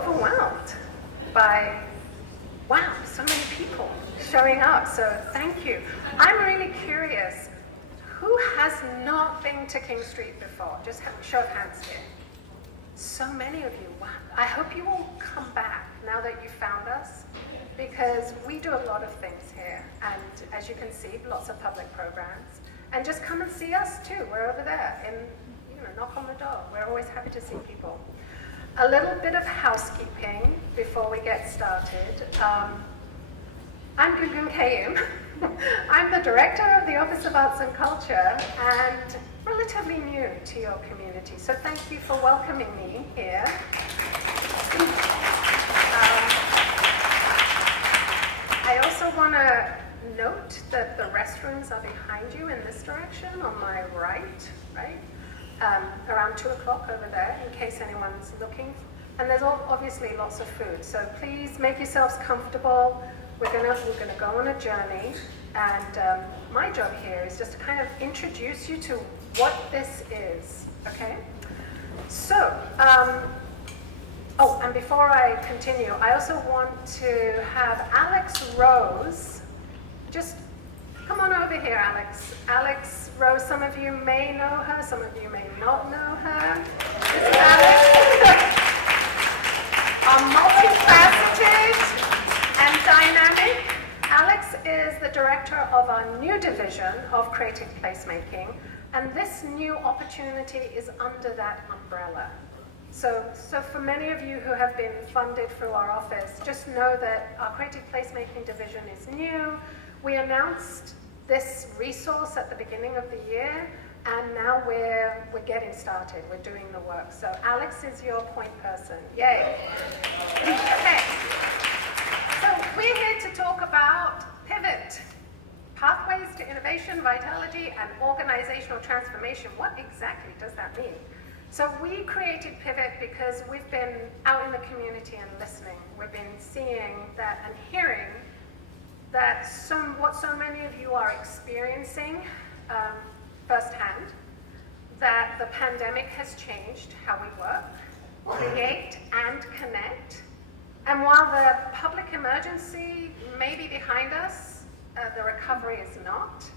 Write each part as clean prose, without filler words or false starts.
overwhelmed by, wow, so many people showing up, so thank you. I'm really curious, who has not been to King Street before? Just show of hands here. So many of you, wow. I hope you will come back now that you found us, because we do a lot of things here, and as you can see, lots of public programs. And just come and see us too, we're over there, and knock on the door. We're always happy to see people. A little bit of housekeeping before we get started. I'm Gugun Kayum. I'm the director of the Office of Arts and Culture and relatively new to your community. So thank you for welcoming me here. I also want to note that the restrooms are behind you in this direction on my right? Around 2 o'clock over there, in case anyone's looking. And there's obviously lots of food, so please make yourselves comfortable. We're gonna go on a journey, and my job here is just to kind of introduce you to what this is, okay? So, oh, and before I continue, I also want to have Alex Rose, just come on over here, Alex. Alex Rose, some of you may know her, some of you may not know her. This is Alex. Multifaceted and dynamic. Alex is the director of our new division of creative placemaking, and this new opportunity is under that umbrella. So for many of you who have been funded through our office, just know that our creative placemaking division is new. We announced this resource at the beginning of the year, and now we're getting started. We're doing the work. So Alex is your point person. Yay. Okay. So we're here to talk about Pivot, pathways to innovation, vitality, and organizational transformation. What exactly does that mean? So we created Pivot because we've been out in the community and listening. We've been seeing that and hearing that what so many of you are experiencing firsthand, that the pandemic has changed how we work, create, and connect. And while the public emergency may be behind us, the recovery is not.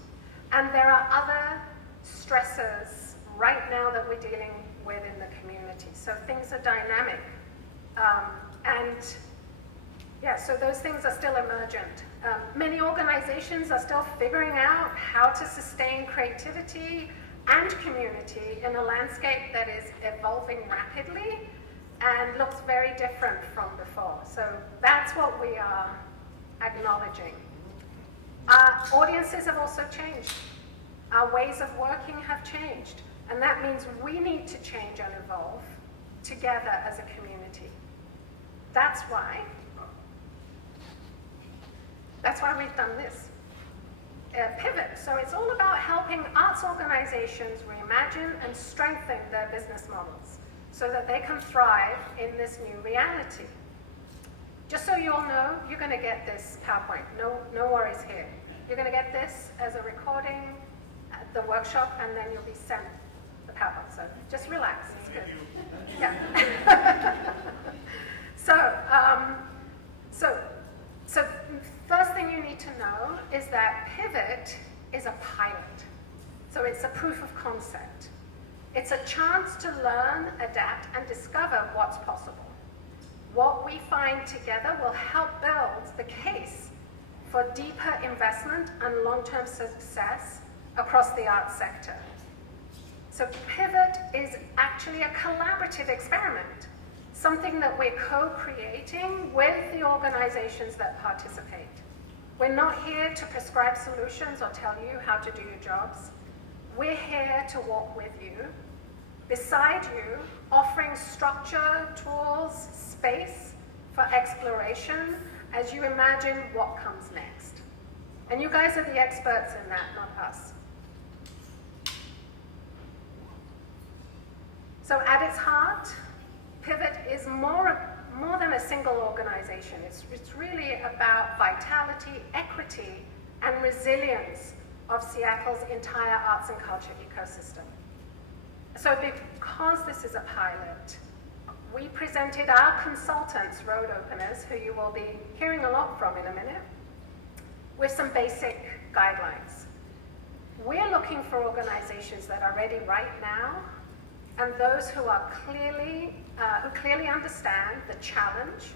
And there are other stressors right now that we're dealing with in the community. So things are dynamic. So those things are still emergent. Many organizations are still figuring out how to sustain creativity and community in a landscape that is evolving rapidly and looks very different from before. So that's what we are acknowledging. Our audiences have also changed. Our ways of working have changed. And that means we need to change and evolve together as a community. That's why we've done this. Pivot. So it's all about helping arts organizations reimagine and strengthen their business models so that they can thrive in this new reality. Just so you all know, you're going to get this PowerPoint. No worries here. You're going to get this as a recording at the workshop, and then you'll be sent the PowerPoint. So just relax. It's good. Yeah. So first thing you need to know is that Pivot is a pilot. So it's a proof of concept. It's a chance to learn, adapt, and discover what's possible. What we find together will help build the case for deeper investment and long-term success across the arts sector. So Pivot is actually a collaborative experiment, something that we're co-creating with the organizations that participate. We're not here to prescribe solutions or tell you how to do your jobs. We're here to walk with you, beside you, offering structure, tools, space for exploration as you imagine what comes next. And you guys are the experts in that, not us. So at its heart, Pivot is more than a single organization. It's really about vitality, equity, and resilience of Seattle's entire arts and culture ecosystem. So because this is a pilot, we presented our consultants, Road Openers, who you will be hearing a lot from in a minute, with some basic guidelines. We're looking for organizations that are ready right now, and those who are who clearly understand the challenge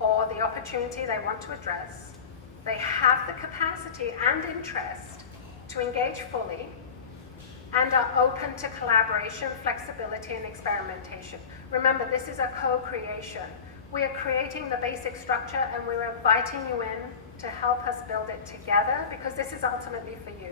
or the opportunity they want to address. They have the capacity and interest to engage fully and are open to collaboration, flexibility, and experimentation. Remember, this is a co-creation. We are creating the basic structure, and we're inviting you in to help us build it together, because this is ultimately for you.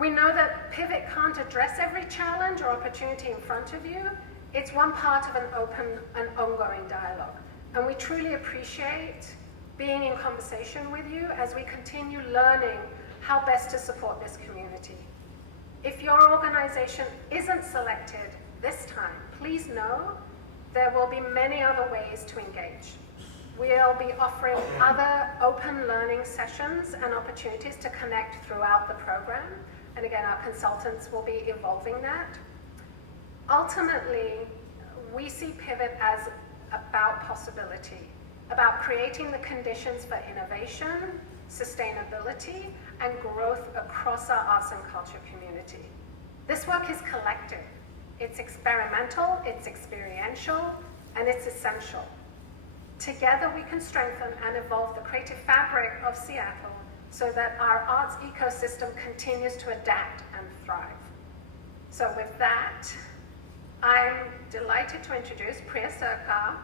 We know that Pivot can't address every challenge or opportunity in front of you. It's one part of an open and ongoing dialogue. And we truly appreciate being in conversation with you as we continue learning how best to support this community. If your organization isn't selected this time, please know there will be many other ways to engage. We'll be offering other open learning sessions and opportunities to connect throughout the program. And again, our consultants will be evolving that. Ultimately, we see Pivot as about possibility, about creating the conditions for innovation, sustainability, and growth across our arts and culture community. This work is collective. It's experimental, it's experiential, and it's essential. Together, we can strengthen and evolve the creative fabric of Seattle so that our arts ecosystem continues to adapt and thrive. So with that, I'm delighted to introduce Priya Sarkar,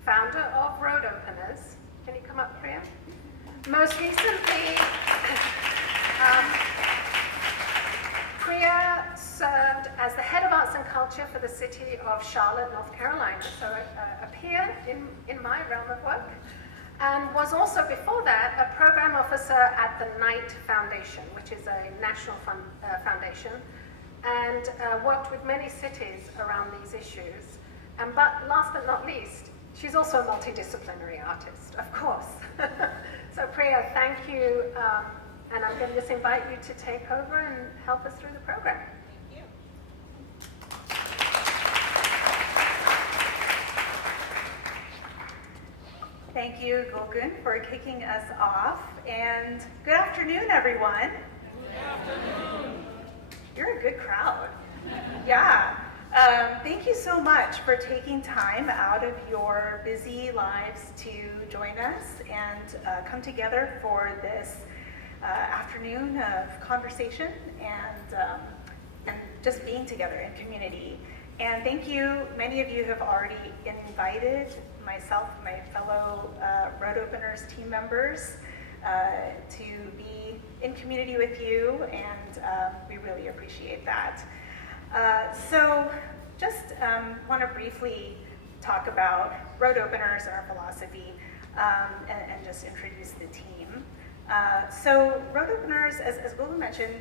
founder of Road Openers. Can you come up, Priya? Most recently, Priya served as the head of arts and culture for the city of Charlotte, North Carolina, so a peer in my realm of work, and was also before that a program officer at the Knight Foundation, which is a national foundation, and worked with many cities around these issues. But last but not least, she's also a multidisciplinary artist, of course. So Priya, thank you, and I'm going to just invite you to take over and help us through the program. Thank you. Thank you, Gokun, for kicking us off, and good afternoon, everyone. Good afternoon. You're a good crowd. Yeah. Thank you so much for taking time out of your busy lives to join us and come together for this afternoon of conversation and just being together in community. And thank you, many of you have already invited myself, my fellow Road Openers team members to be in community with you, and we really appreciate that. So just want to briefly talk about Road Openers and our philosophy and just introduce the team. So Road Openers, as Gómez mentioned,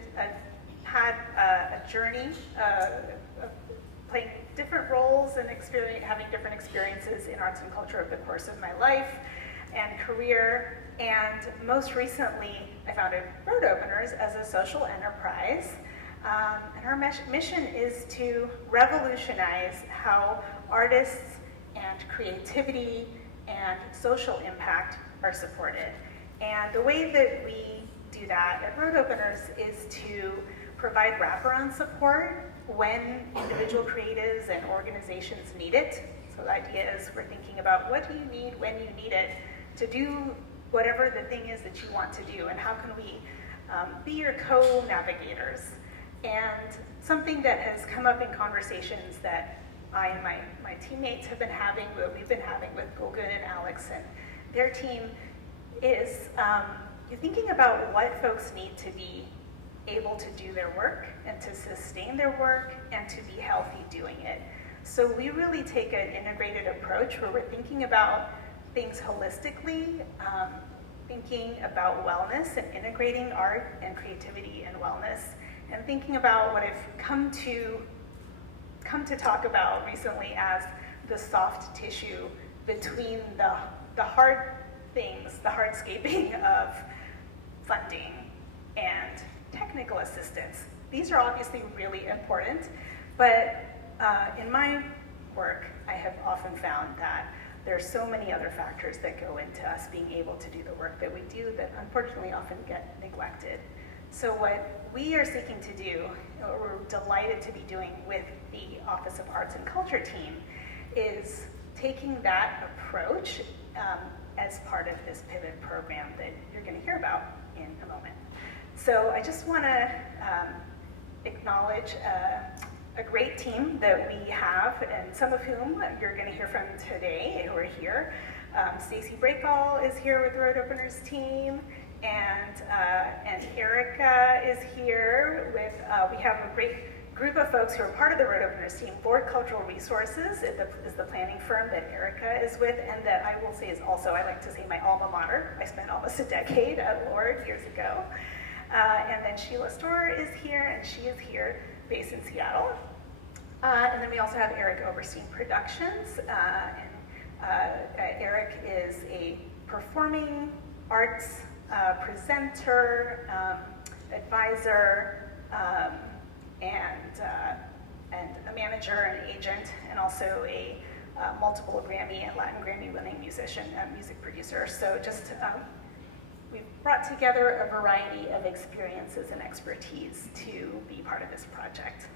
had a journey of playing different roles and having different experiences in arts and culture over the course of my life and career. And most recently, I founded Road Openers as a social enterprise. And our mission is to revolutionize how artists and creativity and social impact are supported. And the way that we do that at Road Openers is to provide wraparound support when individual creatives and organizations need it. So the idea is we're thinking about what do you need when you need it to do whatever the thing is that you want to do, and how can we be your co-navigators. And something that has come up in conversations that I and my teammates have been having, we've been having with Gómez and Alex and their team, is you're thinking about what folks need to be able to do their work and to sustain their work and to be healthy doing it. So we really take an integrated approach where we're thinking about things holistically, thinking about wellness and integrating art and creativity and wellness, and thinking about what I've come to talk about recently as the soft tissue between the hard things, the hardscaping of funding and technical assistance. These are obviously really important, but in my work, I have often found that there are so many other factors that go into us being able to do the work that we do that unfortunately often get neglected. So what we are seeking to do, or we're delighted to be doing with the Office of Arts and Culture team, is taking that approach as part of this pivot program that you're going to hear about in a moment. So I just want to acknowledge a great team that we have, and some of whom you're going to hear from today who are here. Stacy Breakall is here with the Road Openers team, and Erica is here with, we have a great group of folks who are part of the Road Openers team. Board Cultural Resources is the planning firm that Erica is with, and that I will say is also, I like to say, my alma mater. I spent almost a decade at Lord years ago. And then Sheila Storer is here, and she is here, based in Seattle. And then we also have Eric overseeing productions. Eric is a performing arts presenter, advisor, and a manager and agent, and also a multiple Grammy and Latin Grammy winning musician and music producer. So just we've brought together a variety of experiences and expertise to be part of this project.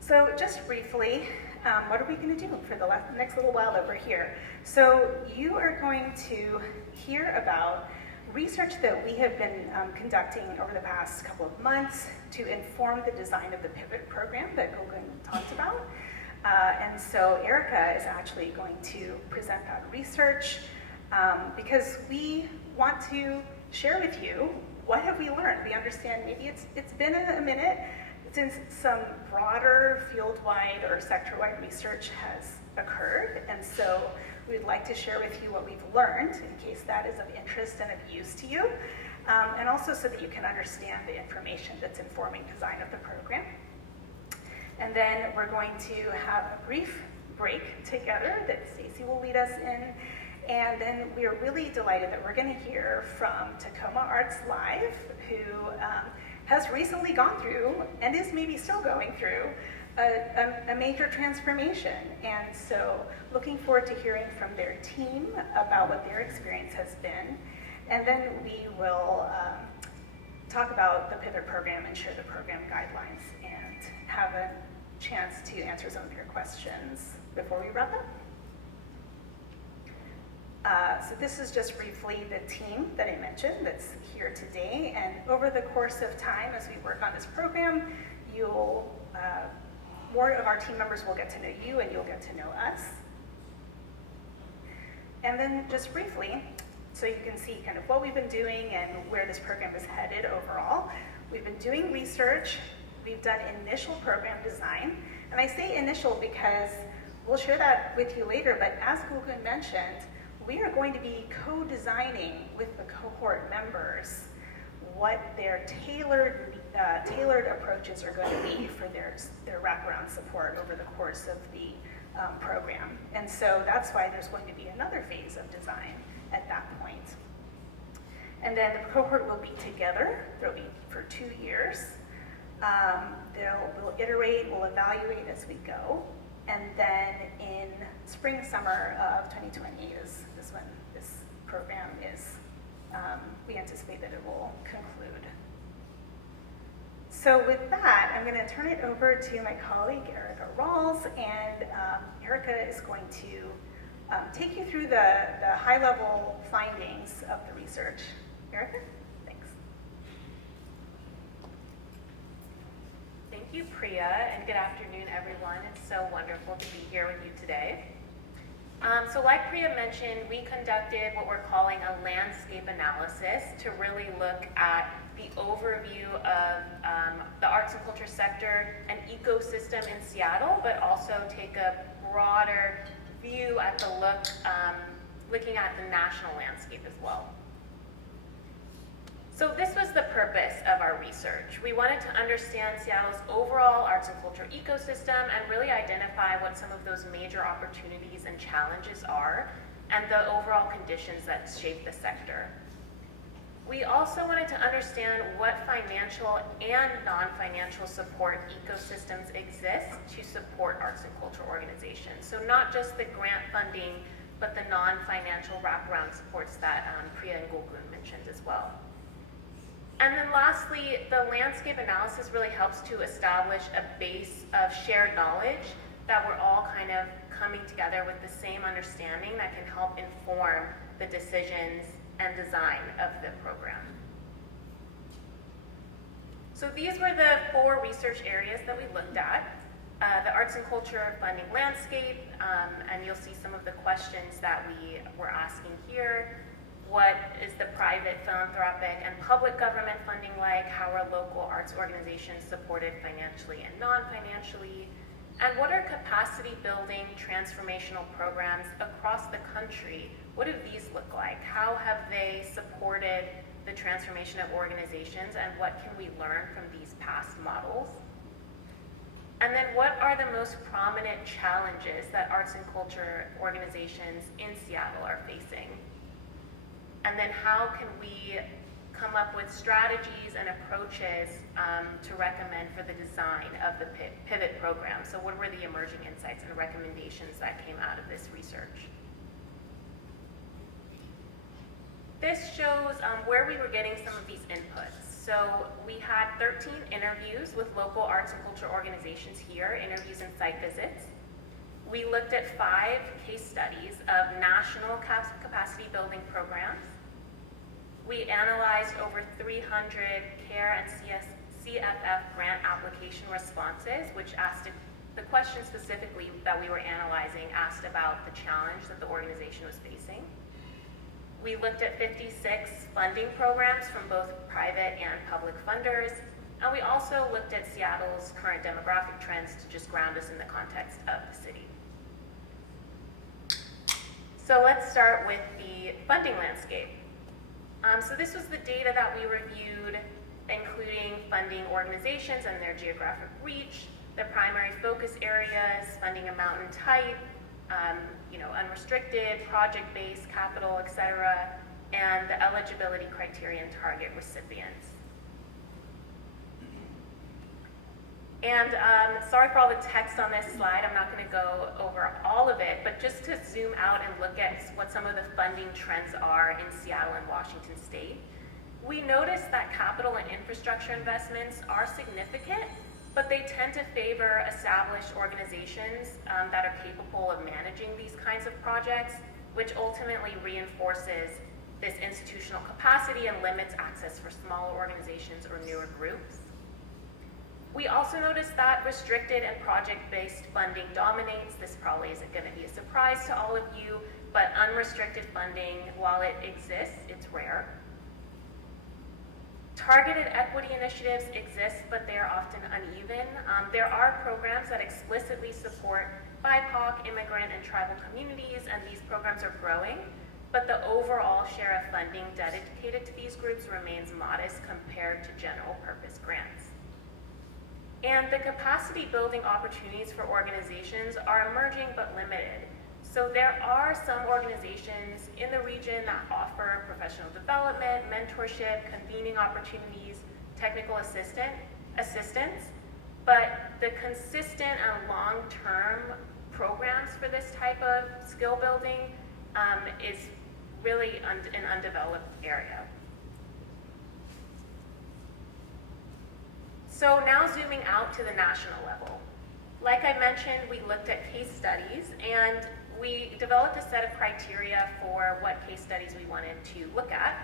So just briefly, what are we going to do for the next little while that we're here? So you are going to hear about research that we have been conducting over the past couple of months to inform the design of the pivot program that Gómez talked about. And so Erica is actually going to present that research because we want to share with you what have we learned. We understand maybe it's been a minute since some broader field-wide or sector-wide research has occurred, and so we'd like to share with you what we've learned in case that is of interest and of use to you, and also so that you can understand the information that's informing design of the program. And then we're going to have a brief break together that Stacy will lead us in, and then we are really delighted that we're going to hear from Tacoma Arts Live, who has recently gone through, and is maybe still going through, a major transformation. And so looking forward to hearing from their team about what their experience has been. And then we will talk about the pivot program and share the program guidelines and have a chance to answer some of your questions before we wrap up. So this is just briefly the team that I mentioned that's here today, and over the course of time as we work on this program, more of our team members will get to know you and you'll get to know us. And then just briefly, so you can see kind of what we've been doing and where this program is headed overall. We've been doing research, we've done initial program design, and I say initial because we'll share that with you later, but as Gómez mentioned, we are going to be co-designing with the cohort members what their tailored approaches are going to be for their wraparound support over the course of the program. And so that's why there's going to be another phase of design at that point. And then the cohort will be together. They'll be for 2 years. We'll iterate, we'll evaluate as we go. And then in spring, summer of 2020 is when this program is, we anticipate that it will conclude. So with that, I'm going to turn it over to my colleague, Erica Rawls, and Erica is going to take you through the high-level findings of the research. Erica, thanks. Thank you, Priya, and good afternoon, everyone. It's so wonderful to be here with you today. So like Priya mentioned, we conducted what we're calling a landscape analysis to really look at the overview of the arts and culture sector and ecosystem in Seattle, but also take a broader view at the looking at the national landscape as well. So this was the purpose of our research. We wanted to understand Seattle's overall arts and culture ecosystem and really identify what some of those major opportunities and challenges are and the overall conditions that shape the sector. We also wanted to understand what financial and non-financial support ecosystems exist to support arts and culture organizations. So not just the grant funding, but the non-financial wraparound supports that Priya and Gokun mentioned as well. And then lastly, the landscape analysis really helps to establish a base of shared knowledge that we're all kind of coming together with the same understanding that can help inform the decisions and design of the program. So these were the 4 research areas that we looked at. The arts and culture funding landscape, and you'll see some of the questions that we were asking here. What is the private, philanthropic, and public government funding like? How are local arts organizations supported financially and non-financially? And what are capacity building transformational programs across the country? What do these look like? How have they supported the transformation of organizations, and what can we learn from these past models? And then what are the most prominent challenges that arts and culture organizations in Seattle are facing? And then how can we come up with strategies and approaches to recommend for the design of the pivot program? So what were the emerging insights and recommendations that came out of this research? This shows where we were getting some of these inputs. So we had 13 interviews with local arts and culture organizations here, interviews and site visits. We looked at 5 case studies of national capacity building programs. We analyzed over 300 CARE and CFF grant application responses, which asked the question specifically that we were analyzing asked about the challenge that the organization was facing. We looked at 56 funding programs from both private and public funders, and we also looked at Seattle's current demographic trends to just ground us in the context of the city. So let's start with the funding landscape. So this was the data that we reviewed, including funding organizations and their geographic reach, the primary focus areas, funding amount and type, unrestricted, project-based, capital, etc., and the eligibility criteria and target recipients. And sorry for all the text on this slide. I'm not going to go over all of it, but just to zoom out and look at what some of the funding trends are in Seattle and Washington State, we notice that capital and infrastructure investments are significant, but they tend to favor established organizations that are capable of managing these kinds of projects, which ultimately reinforces this institutional capacity and limits access for smaller organizations or newer groups. We also noticed that restricted and project-based funding dominates. This probably isn't going to be a surprise to all of you, but unrestricted funding, while it exists, it's rare. Targeted equity initiatives exist, but they are often uneven. There are programs that explicitly support BIPOC, immigrant, and tribal communities, and these programs are growing, but the overall share of funding dedicated to these groups remains modest compared to general purpose grants. And the capacity building opportunities for organizations are emerging but limited. So there are some organizations in the region that offer professional development, mentorship, convening opportunities, technical assistance, but the consistent and long-term programs for this type of skill building is really an undeveloped area. So now zooming out to the national level. Like I mentioned, we looked at case studies, and we developed a set of criteria for what case studies we wanted to look at.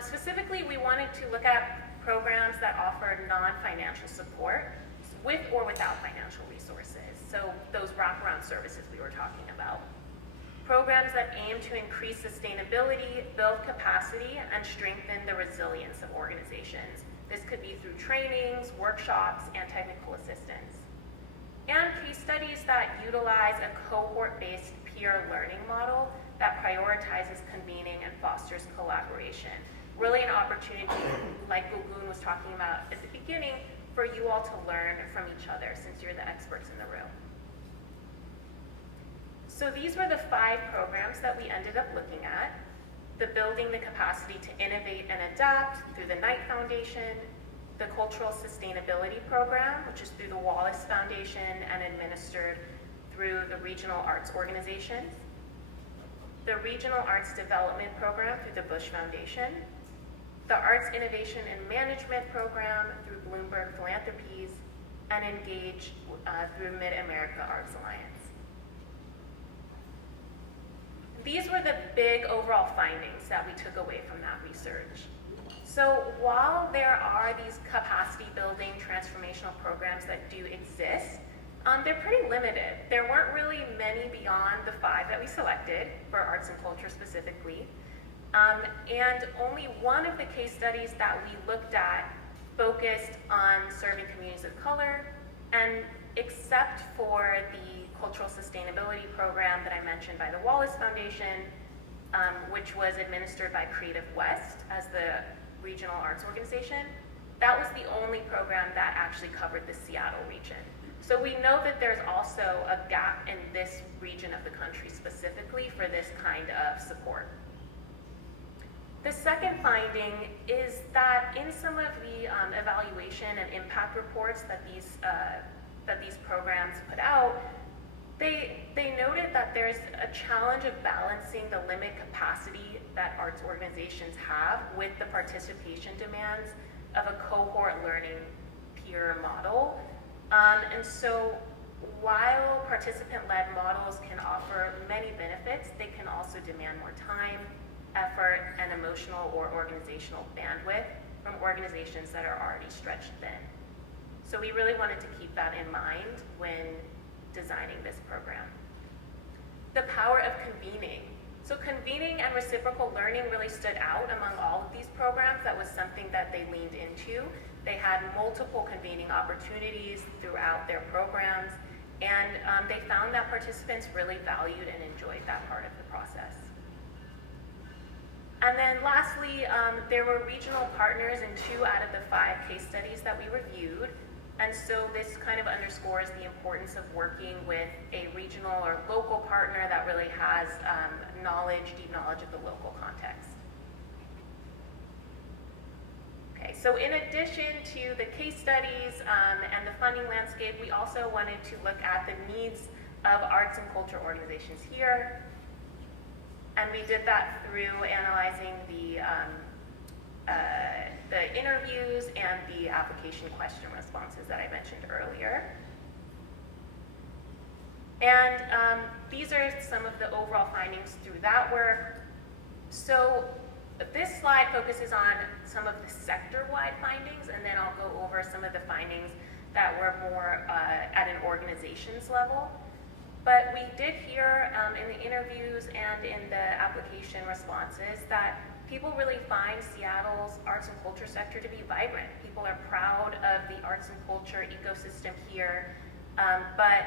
Specifically, we wanted to look at programs that offered non-financial support with or without financial resources. So those wraparound services we were talking about. Programs that aim to increase sustainability, build capacity, and strengthen the resilience of organizations. This could be through trainings, workshops, and technical assistance. And case studies that utilize a cohort-based peer learning model that prioritizes convening and fosters collaboration. Really an opportunity, like Gokun was talking about at the beginning, for you all to learn from each other since you're the experts in the room. So these were the 5 programs that we ended up looking at. the building the capacity to innovate and adapt through the Knight Foundation, the Cultural Sustainability Program, which is through the Wallace Foundation and administered through the Regional Arts Organizations, the Regional Arts Development Program through the Bush Foundation, the Arts Innovation and Management Program through Bloomberg Philanthropies, and Engage through Mid-America Arts Alliance. These were the big overall findings that we took away from that research. So while there are these capacity building transformational programs that do exist, they're pretty limited. There weren't really many beyond the 5 that we selected for arts and culture specifically. And only one of the case studies that we looked at focused on serving communities of color, and except for the Cultural Sustainability Program that I mentioned by the Wallace Foundation, which was administered by Creative West as the regional arts organization, that was the only program that actually covered the Seattle region. So we know that there's also a gap in this region of the country specifically for this kind of support. The second finding is that in some of the evaluation and impact reports that these programs put out, they noted that there's a challenge of balancing the limited capacity that arts organizations have with the participation demands of a cohort learning peer model. And so while participant-led models can offer many benefits, they can also demand more time, effort, and emotional or organizational bandwidth from organizations that are already stretched thin. So we really wanted to keep that in mind when designing this program. The power of convening. So convening and reciprocal learning really stood out among all of these programs. That was something that they leaned into. They had multiple convening opportunities throughout their programs, and they found that participants really valued and enjoyed that part of the process. And then lastly, there were regional partners in 2 out of the 5 case studies that we reviewed. And so this kind of underscores the importance of working with a regional or local partner that really has deep knowledge of the local context. Okay, so in addition to the case studies and the funding landscape, we also wanted to look at the needs of arts and culture organizations here. And we did that through analyzing the interviews and the application question responses that I mentioned earlier. And these are some of the overall findings through that work. So this slide focuses on some of the sector-wide findings, and then I'll go over some of the findings that were more at an organization's level. But we did hear in the interviews and in the application responses that people really find Seattle's arts and culture sector to be vibrant. People are proud of the arts and culture ecosystem here, but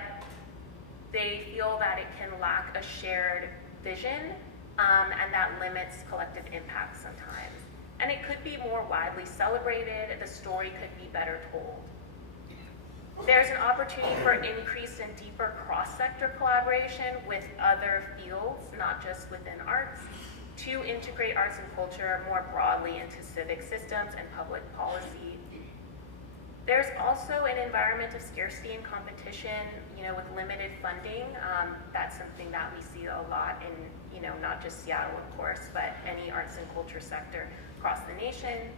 they feel that it can lack a shared vision, and that limits collective impact sometimes. And it could be more widely celebrated, the story could be better told. There's an opportunity for increased and deeper cross-sector collaboration with other fields, not just within arts, to integrate arts and culture more broadly into civic systems and public policy. There's also an environment of scarcity and competition, with limited funding. That's something that we see a lot in, not just Seattle, of course, but any arts and culture sector across the nation.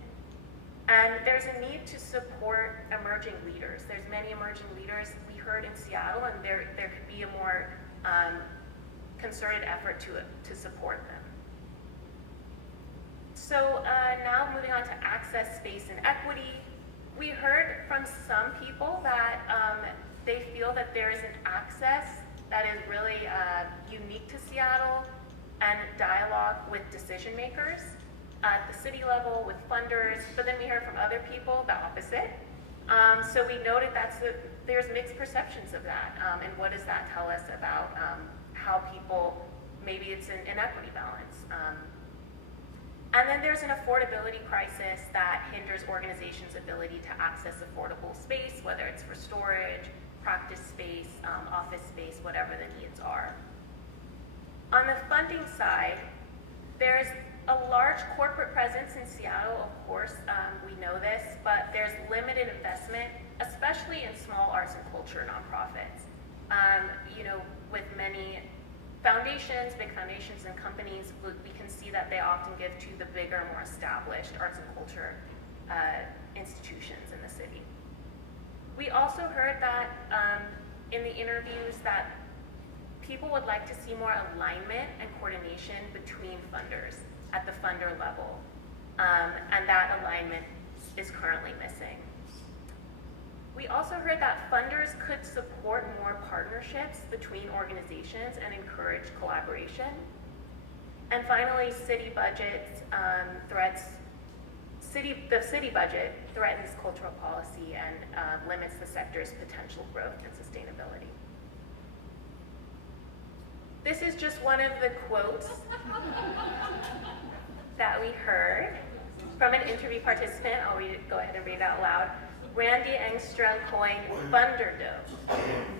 And there's a need to support emerging leaders. There's many emerging leaders we heard in Seattle, and there could be a more concerted effort to support them. So now moving on to access, space, and equity. We heard from some people that they feel that there is an access that is really unique to Seattle and dialogue with decision makers at the city level with funders, but then we heard from other people the opposite. So we noted there's mixed perceptions of that, and what does that tell us about how people, maybe it's an inequity balance. And then there's an affordability crisis that hinders organizations' ability to access affordable space, whether it's for storage, practice space, office space, whatever the needs are. On the funding side, there's a large corporate presence in Seattle, of course, we know this, but there's limited investment, especially in small arts and culture nonprofits. With many foundations, big foundations and companies, we can see that they often give to the bigger, more established arts and culture institutions in the city. We also heard that in the interviews that people would like to see more alignment and coordination between funders at the funder level, and that alignment is currently missing. We also heard that funders could support more partnerships between organizations and encourage collaboration. And finally, the city budget threatens cultural policy and limits the sector's potential growth and sustainability. This is just one of the quotes that we heard from an interview participant. I'll go ahead and read it out loud. Randy Engstrom coined Funderdome.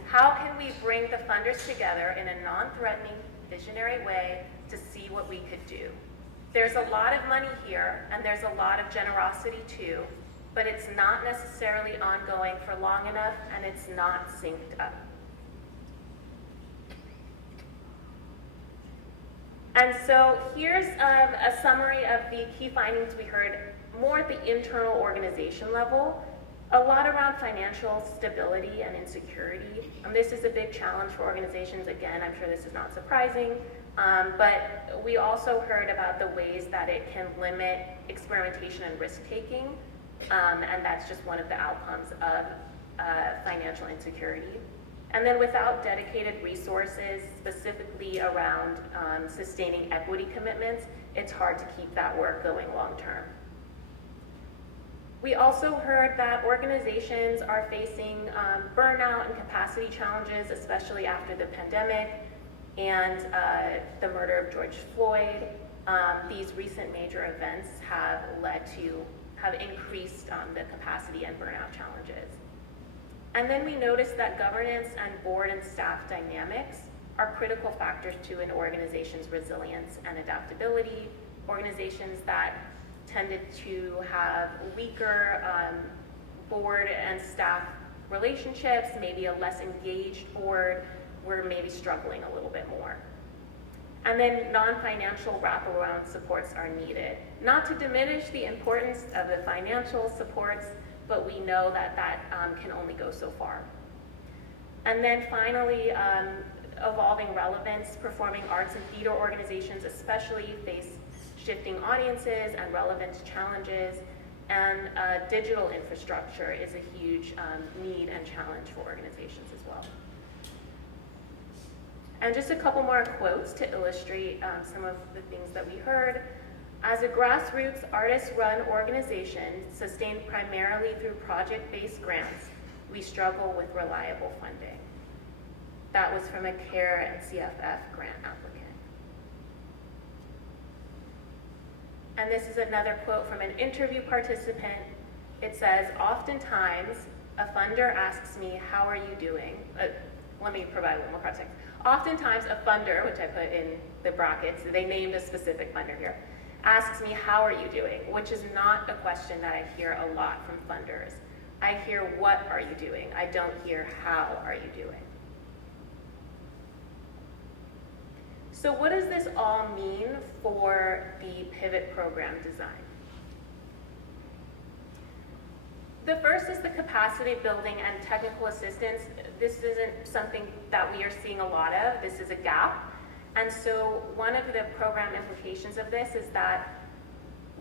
How can we bring the funders together in a non-threatening, visionary way to see what we could do? There's a lot of money here, and there's a lot of generosity too, but it's not necessarily ongoing for long enough, and it's not synced up. And so here's a summary of the key findings we heard more at the internal organization level. A lot around financial stability and insecurity. This is a big challenge for organizations. Again, I'm sure this is not surprising, but we also heard about the ways that it can limit experimentation and risk-taking, and that's just one of the outcomes of financial insecurity. And then without dedicated resources, specifically around sustaining equity commitments, it's hard to keep that work going long-term. We also heard that organizations are facing burnout and capacity challenges, especially after the pandemic and the murder of George Floyd. These recent major events have increased the capacity and burnout challenges. And then we noticed that governance and board and staff dynamics are critical factors to an organization's resilience and adaptability. Organizations that tended to have weaker board and staff relationships, maybe a less engaged board, were maybe struggling a little bit more. And then non-financial wraparound supports are needed. Not to diminish the importance of the financial supports, but we know that can only go so far. And then finally, evolving relevance. Performing arts and theater organizations especially face shifting audiences and relevance challenges, and digital infrastructure is a huge need and challenge for organizations as well. And just a couple more quotes to illustrate some of the things that we heard. As a grassroots artist-run organization sustained primarily through project-based grants, we struggle with reliable funding. That was from a CARE and CFF grant applicant. And this is another quote from an interview participant. It says, oftentimes a funder asks me, how are you doing? Let me provide one more context. Oftentimes a funder, which I put in the brackets, they named a specific funder here, asks me, how are you doing? Which is not a question that I hear a lot from funders. I hear, what are you doing? I don't hear, how are you doing? So what does this all mean for the pivot program design? The first is the capacity building and technical assistance. This isn't something that we are seeing a lot of. This is a gap. And so one of the program implications of this is that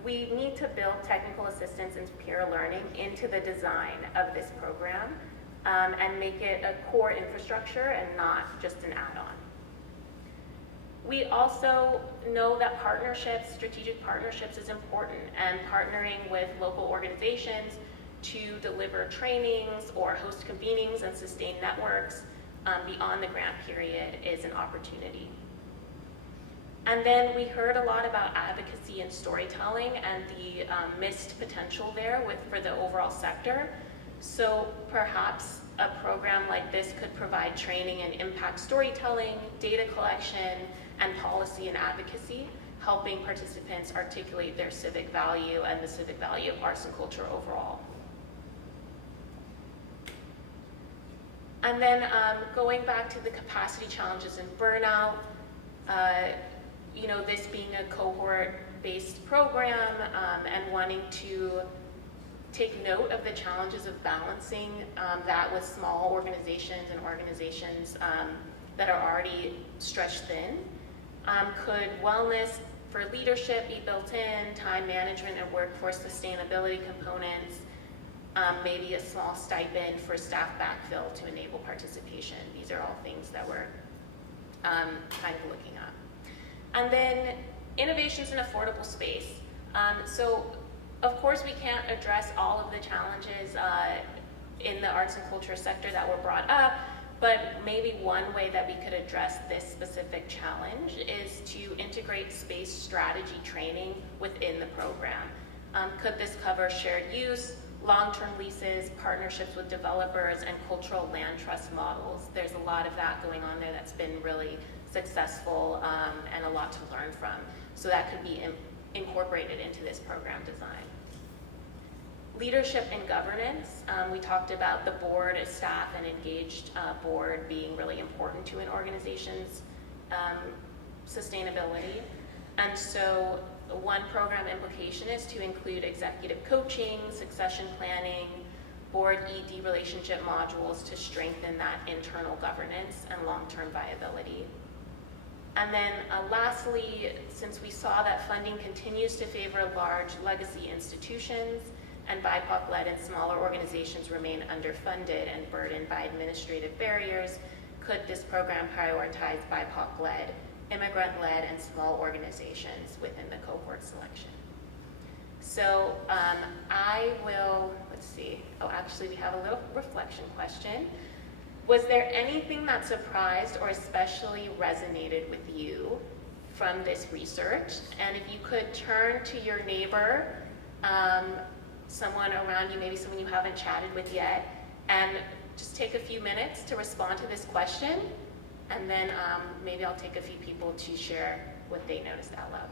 we need to build technical assistance and peer learning into the design of this program and make it a core infrastructure and not just an add-on. We also know that partnerships, strategic partnerships is important, and partnering with local organizations to deliver trainings or host convenings and sustain networks beyond the grant period is an opportunity. And then we heard a lot about advocacy and storytelling and the missed potential there for the overall sector. So perhaps a program like this could provide training in impact storytelling, data collection, and policy and advocacy helping participants articulate their civic value and the civic value of arts and culture overall. And then going back to the capacity challenges and burnout, this being a cohort-based program and wanting to take note of the challenges of balancing that with small organizations and organizations that are already stretched thin. Could wellness for leadership be built in, time management and workforce sustainability components, maybe a small stipend for staff backfill to enable participation. These are all things that we're kind of looking at. And then innovations in affordable space. So of course we can't address all of the challenges in the arts and culture sector that were brought up, but maybe one way that we could address this specific challenge is to integrate space strategy training within the program. Could this cover shared use, long-term leases, partnerships with developers, and cultural land trust models? There's a lot of that going on there that's been really successful and a lot to learn from. So that could be incorporated into this program design. Leadership and governance, we talked about the board, staff, and engaged board being really important to an organization's sustainability. And so one program implication is to include executive coaching, succession planning, board ED relationship modules to strengthen that internal governance and long-term viability. And then lastly, since we saw that funding continues to favor large legacy institutions and BIPOC-led and smaller organizations remain underfunded and burdened by administrative barriers, could this program prioritize BIPOC-led, immigrant-led, and small organizations within the cohort selection? So I will, let's see, actually we have a little reflection question. Was there anything that surprised or especially resonated with you from this research? And if you could turn to your neighbor, someone around you, maybe someone you haven't chatted with yet, and just take a few minutes to respond to this question, and then maybe I'll take a few people to share what they noticed out loud.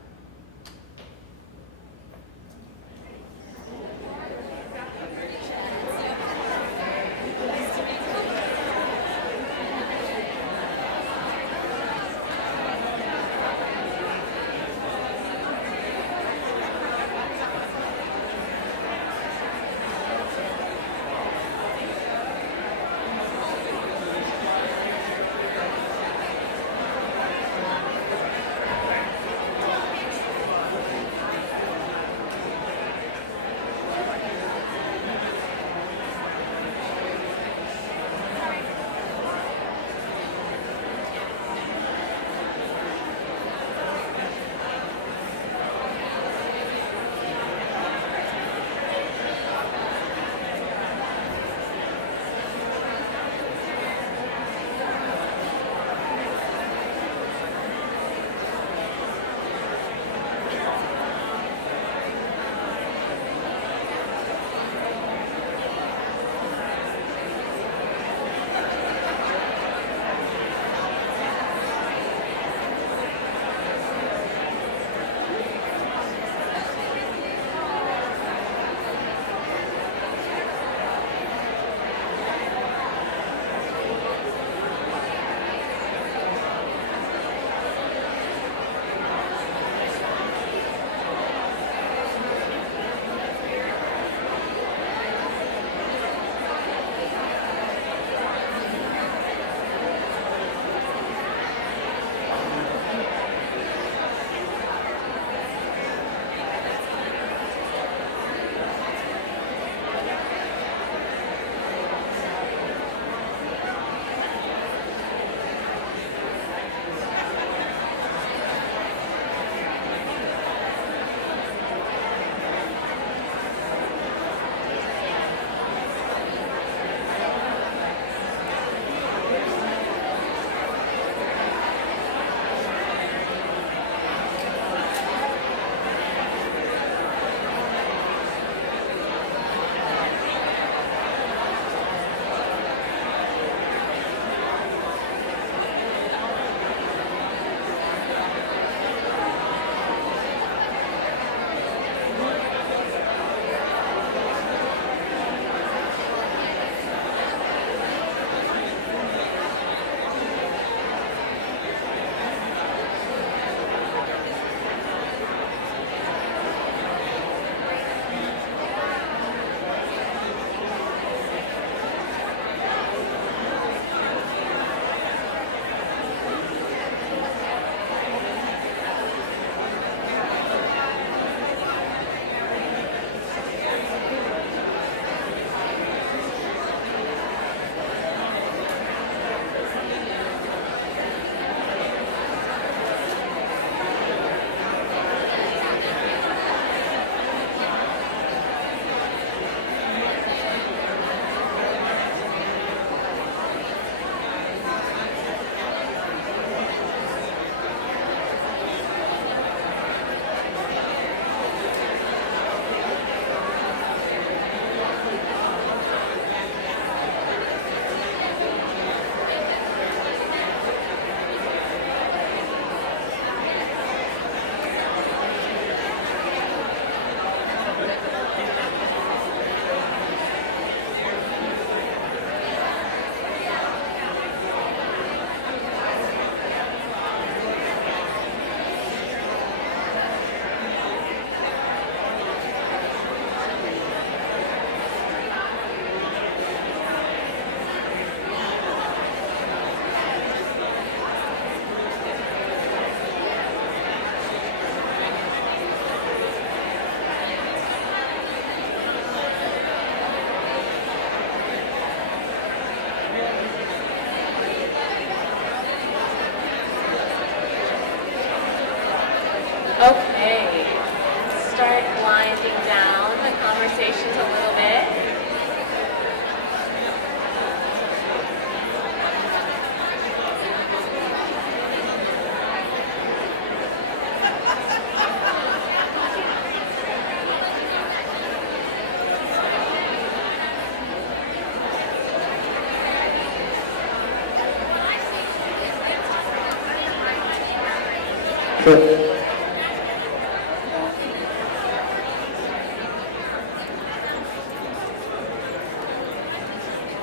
So,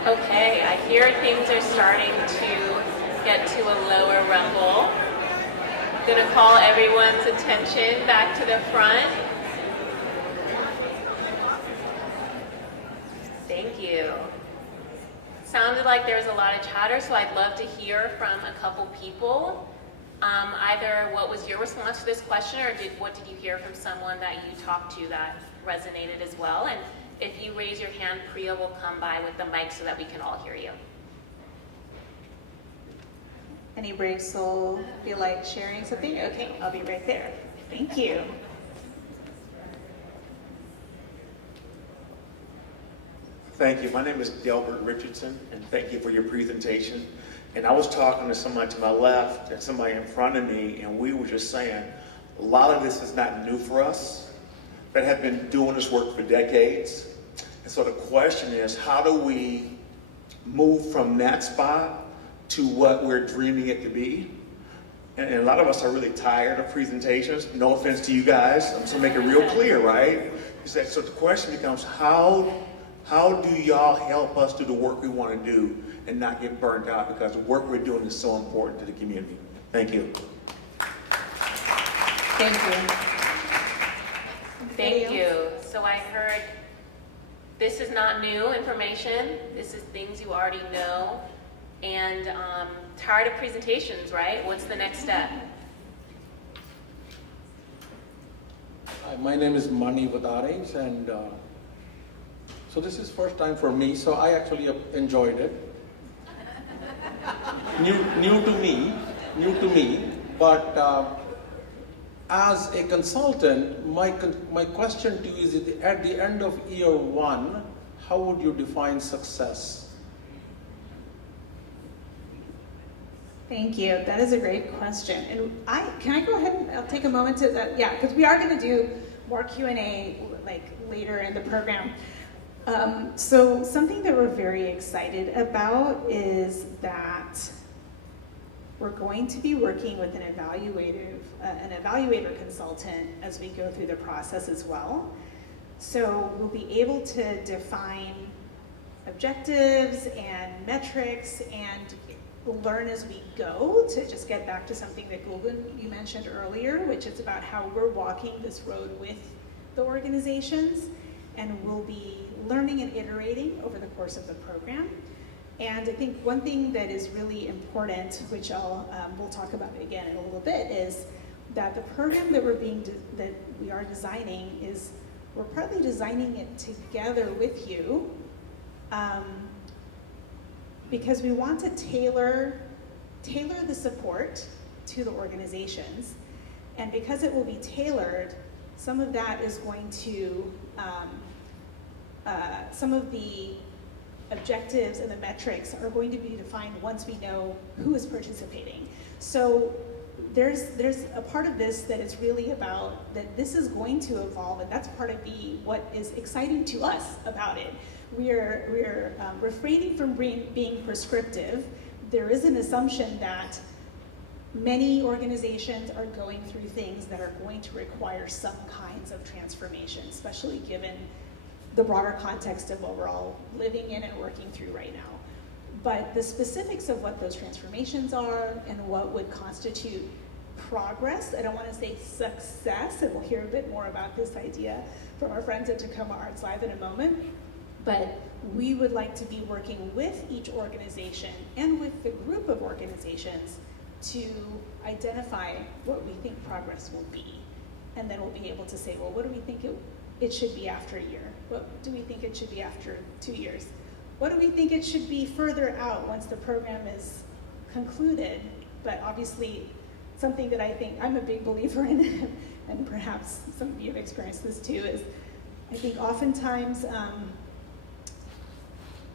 Okay, I hear things are starting to get to a lower rumble. I'm gonna call everyone's attention back to the front. Thank you. Sounded like there was a lot of chatter, so I'd love to hear from a couple people. Either what was your response to this question, or what did you hear from someone that you talked to that resonated as well? And if you raise your hand, Priya will come by with the mic so that we can all hear you. Any brave soul feel like sharing something? Okay, I'll be right there. Thank you. Thank you. My name is Delbert Richardson, and thank you for your presentation. And I was talking to somebody to my left and somebody in front of me, and we were just saying, a lot of this is not new for us, but have been doing this work for decades. And so the question is, how do we move from that spot to what we're dreaming it to be? And a lot of us are really tired of presentations. No offense to you guys, I'm just gonna make it real clear, right? So the question becomes, how do y'all help us do the work we want to do and not get burnt out, because the work we're doing is so important to the community? Thank you. Thank you. Thank you. So I heard this is not new information. This is things you already know. And tired of presentations, right? What's the next step? Hi, my name is Mani Vadares, and so this is first time for me, so I actually enjoyed it. New to me, but as a consultant, my question to you is, at the end of year one, how would you define success? Thank you. That is a great question. And can I go ahead and I'll take a moment to, yeah, because we are going to do more Q&A like later in the program. So something that we're very excited about is that we're going to be working with an evaluator consultant as we go through the process as well. So we'll be able to define objectives and metrics and learn as we go, to just get back to something that Golden, you mentioned earlier, which is about how we're walking this road with the organizations, and we'll be learning and iterating over the course of the program. And I think one thing that is really important, which we'll talk about again in a little bit, is that the program that we are designing is, we're partly designing it together with you, because we want to tailor the support to the organizations. And because it will be tailored, some of that is going to, some of the objectives and the metrics are going to be defined once we know who is participating. So there's a part of this that is really about that this is going to evolve, and that's part of what is exciting to us about it. We're refraining from being prescriptive. There is an assumption that many organizations are going through things that are going to require some kinds of transformation, especially given the broader context of what we're all living in and working through right now. But the specifics of what those transformations are and what would constitute progress, I don't want to say success, and we'll hear a bit more about this idea from our friends at Tacoma Arts Live in a moment, but we would like to be working with each organization and with the group of organizations to identify what we think progress will be. And then we'll be able to say, well, what do we think it should be after a year? What do we think it should be after 2 years? What do we think it should be further out once the program is concluded? But obviously, something that I think I'm a big believer in, and perhaps some of you have experienced this too, is I think oftentimes,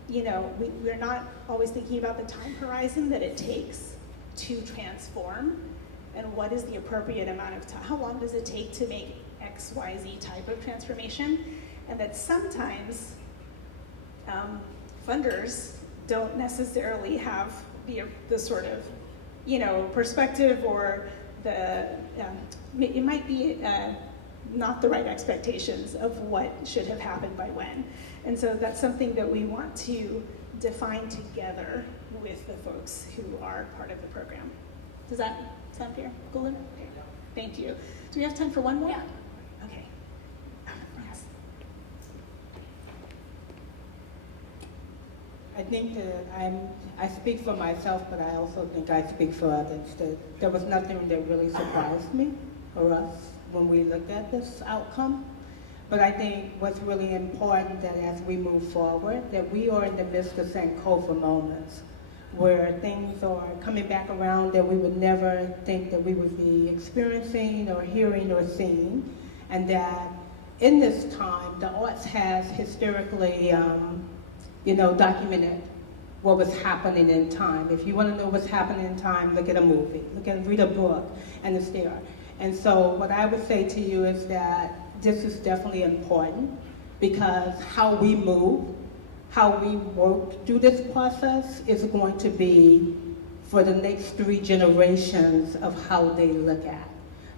we're not always thinking about the time horizon that it takes to transform, and what is the appropriate amount of time, how long does it take to make X, Y, Z type of transformation, and that sometimes funders don't necessarily have the sort of, perspective or it might be not the right expectations of what should have happened by when. And so that's something that we want to define together with the folks who are part of the program. Does that sound fair? Cool? Thank you. Do we have time for one more? Yeah. Okay. Yes. I think that I speak for myself, but I also think I speak for others, that there was nothing that really surprised me or us when we looked at this outcome. But I think what's really important that as we move forward, that we are in the midst of Sankofa moments where things are coming back around that we would never think that we would be experiencing or hearing or seeing. And that in this time, the arts has historically documented what was happening in time. If you want to know what's happening in time, look at a movie, read a book, and it's there. And so what I would say to you is that this is definitely important, because how we move, how we work through this process is going to be for the next 3 generations of how they look at.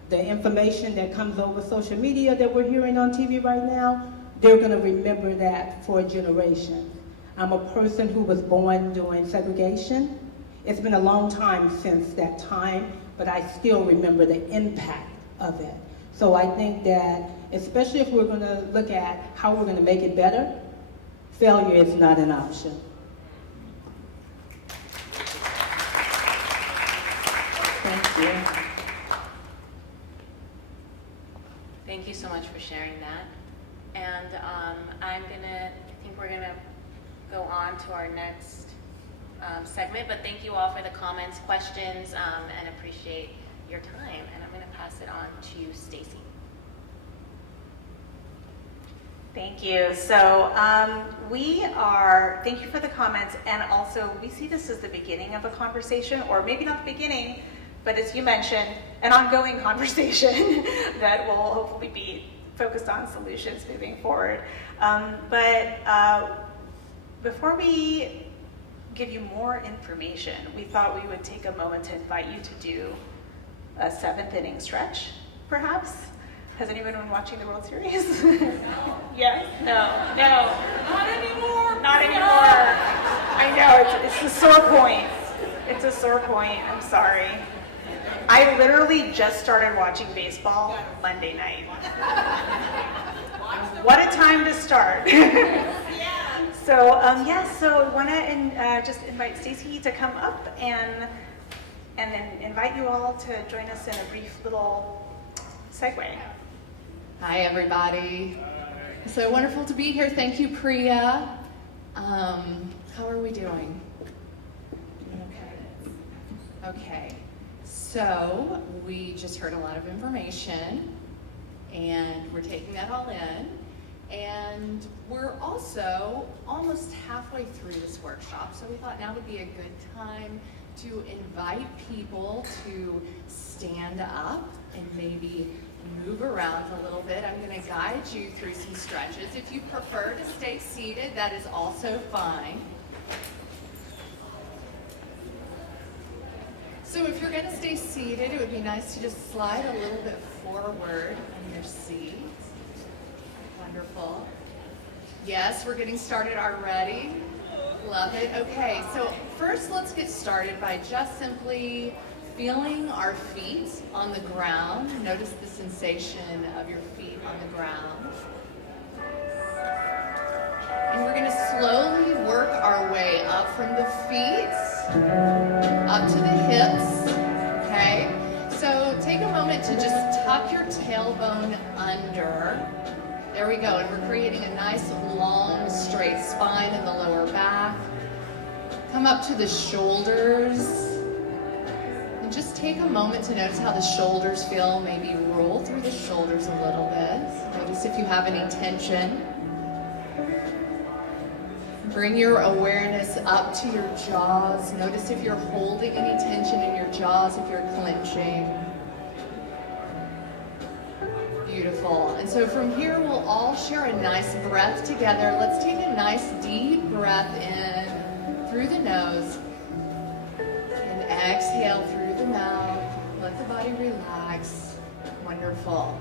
The information that comes over social media that we're hearing on TV right now, they're going to remember that for a generation. I'm a person who was born during segregation. It's been a long time since that time, but I still remember the impact of it. So I think that, especially if we're going to look at how we're going to make it better, failure is not an option. Thank you. Thank you so much for sharing that. And I think we're gonna go on to our next segment, but thank you all for the comments, questions, and appreciate your time. And I'm gonna pass it on to Stacy. Thank you. So thank you for the comments, and also we see this as the beginning of a conversation, or maybe not the beginning, but as you mentioned, an ongoing conversation that will hopefully be focused on solutions moving forward. But before we give you more information, we thought we would take a moment to invite you to do a 7th inning stretch, perhaps. Has anyone been watching the World Series? No. Yes? No. Not anymore. Not anymore. I know, it's a sore point. It's a sore point, I'm sorry. I literally just started watching baseball Monday night. What a time to start. So I want to just invite Stacy to come up and then invite you all to join us in a brief little segue. Hi, everybody. So wonderful to be here. Thank you, Priya. How are we doing? Okay. So we just heard a lot of information, and we're taking that all in. And we're also almost halfway through this workshop, so we thought now would be a good time to invite people to stand up and maybe move around a little bit. I'm going to guide you through some stretches. If you prefer to stay seated, that is also fine. So if you're going to stay seated, it would be nice to just slide a little bit forward in your seat. Wonderful. Yes, we're getting started already. Love it. Okay, so first let's get started by just simply feeling our feet on the ground. Notice the sensation of your feet on the ground. And we're going to slowly work our way up from the feet, up to the hips, okay? So take a moment to just tuck your tailbone under. There we go, and we're creating a nice, long, straight spine in the lower back. Come up to the shoulders. And just take a moment to notice how the shoulders feel. Maybe roll through the shoulders a little bit. Notice if you have any tension. Bring your awareness up to your jaws. Notice if you're holding any tension in your jaws, if you're clenching. Beautiful. And so from here, we'll all share a nice breath together. Let's take a nice deep breath in through the nose and exhale through the mouth. Let the side body relax. Wonderful.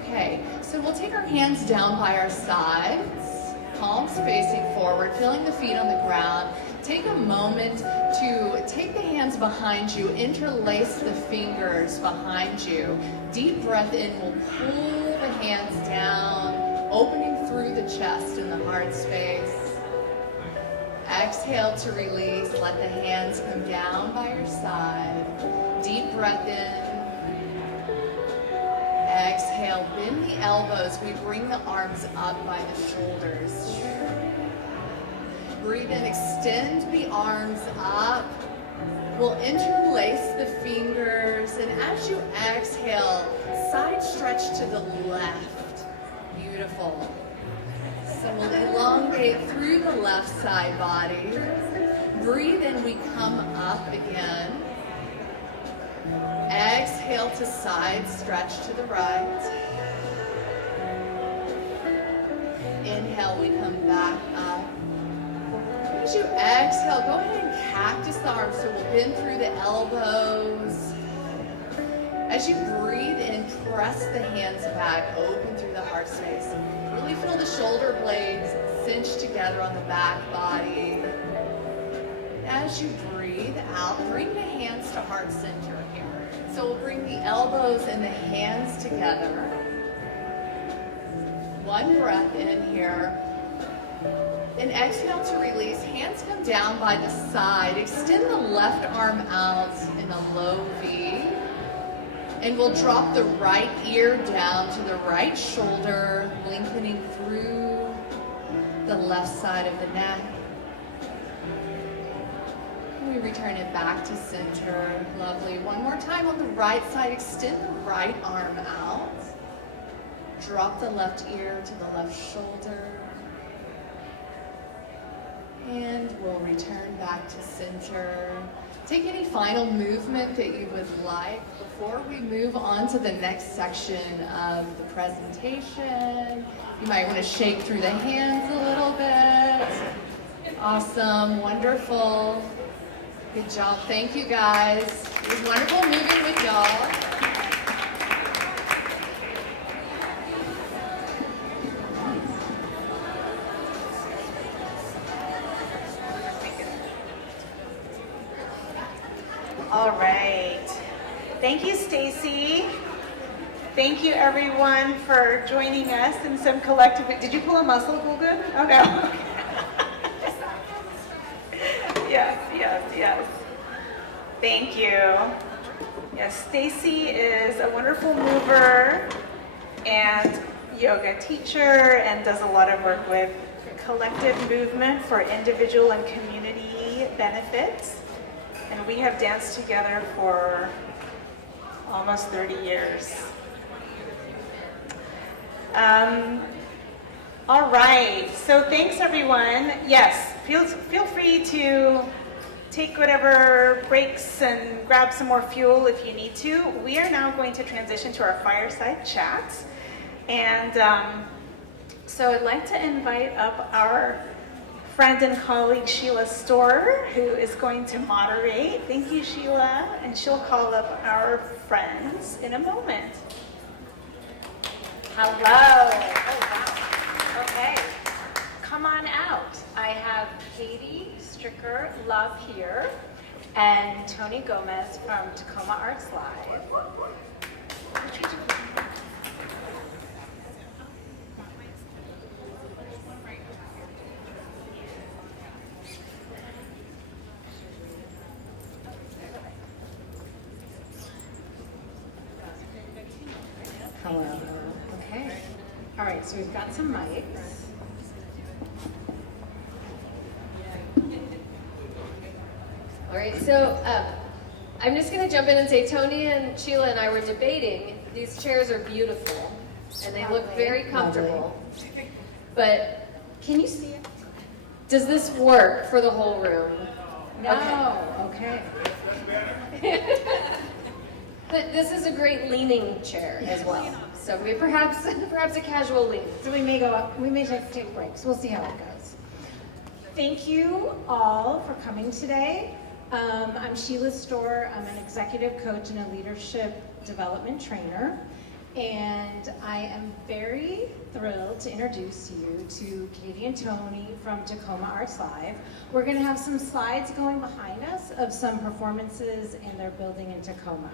Okay, so we'll take our hands down by our sides, palms facing forward, feeling the feet on the ground. Take a moment to take the hands behind you, interlace the fingers behind you. Deep breath in, we'll pull the hands down, opening through the chest and the heart space. Exhale to release, let the hands come down by your side. Deep breath in. Exhale, bend the elbows. We bring the arms up by the shoulders. Breathe in, extend the arms up. We'll interlace the fingers, and as you exhale, side stretch to the left. Beautiful. So we'll elongate through the left side body. Breathe in, we come up again. Exhale to side stretch to the right. Inhale, we come back up. As you exhale, go ahead and cactus the arms, so we'll bend through the elbows. As you breathe in, press the hands back, open through the heart space. Really feel the shoulder blades cinch together on the back body. As you breathe out, bring the hands to heart center here. So we'll bring the elbows and the hands together. One breath in here. And exhale to release. Hands come down by the side. Extend the left arm out in a low V. And we'll drop the right ear down to the right shoulder, lengthening through the left side of the neck. And we return it back to center. Lovely. One more time on the right side. Extend the right arm out. Drop the left ear to the left shoulder. And we'll return back to center. Take any final movement that you would like before we move on to the next section of the presentation. You might want to shake through the hands a little bit. Awesome, wonderful. Good job, thank you guys. It was wonderful moving with y'all. All right. Thank you, Stacy. Thank you, everyone, for joining us in some collective. Did you pull a muscle, Golden? Oh, no. Yes. Thank you. Yes, Stacy is a wonderful mover and yoga teacher and does a lot of work with collective movement for individual and community benefits. And we have danced together for almost 30 years. All right, so thanks everyone. Yes, feel free to take whatever breaks and grab some more fuel if you need to. We are now going to transition to our fireside chat. And so I'd like to invite up our friend and colleague Sheila Storer, who is going to moderate. Thank you, Sheila. And she'll call up our friends in a moment. Hello. Oh, wow. Okay. Come on out. I have Katie Stricker Lappier and Tony Gómez from Tacoma Arts Live. Hello. Okay. All right, so we've got some mics. All right, so I'm just going to jump in and say Tony and Sheila and I were debating. These chairs are beautiful, and they look very comfortable. But can you see it? Does this work for the whole room? No. Okay. But this is a great leaning chair as well. So we perhaps a casual lean. So we may go up. We may take breaks. We'll see how it goes. Thank you all for coming today. I'm Sheila Storr. I'm an executive coach and a leadership development trainer. And I am very thrilled to introduce you to Katie and Tony from Tacoma Arts Live. We're going to have some slides going behind us of some performances in their building in Tacoma.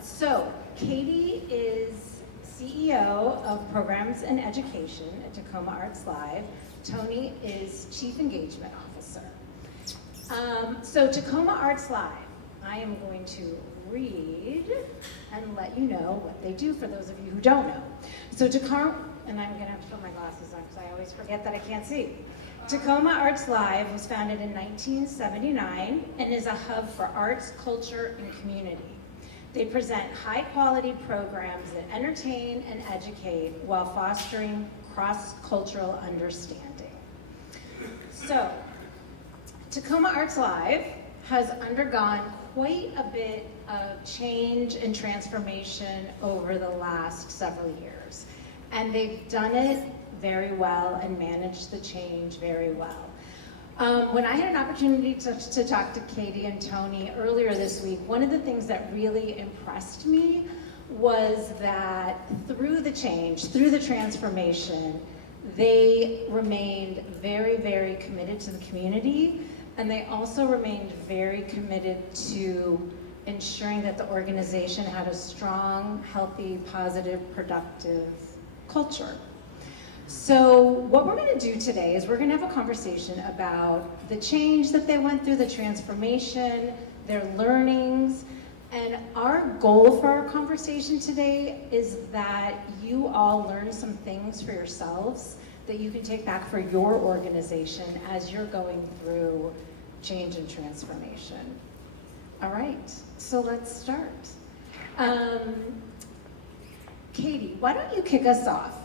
So Katie is CEO of Programs and Education at Tacoma Arts Live. Tony is Chief Engagement Officer. So Tacoma Arts Live, I am going to read and let you know what they do for those of you who don't know. So Tacoma, and I'm going to have to put my glasses on because I always forget that I can't see. Tacoma Arts Live was founded in 1979 and is a hub for arts, culture, and community. They present high-quality programs that entertain and educate while fostering cross-cultural understanding. So, Tacoma Arts Live has undergone quite a bit of change and transformation over the last several years. And they've done it very well and managed the change very well. When I had an opportunity to talk to Katie and Tony earlier this week, one of the things that really impressed me was that through the change, through the transformation, they remained very, very committed to the community, and they also remained very committed to ensuring that the organization had a strong, healthy, positive, productive culture. So what we're going to do today is we're going to have a conversation about the change that they went through, the transformation, their learnings, and our goal for our conversation today is that you all learn some things for yourselves that you can take back for your organization as you're going through change and transformation. All right, so let's start. Katie, why don't you kick us off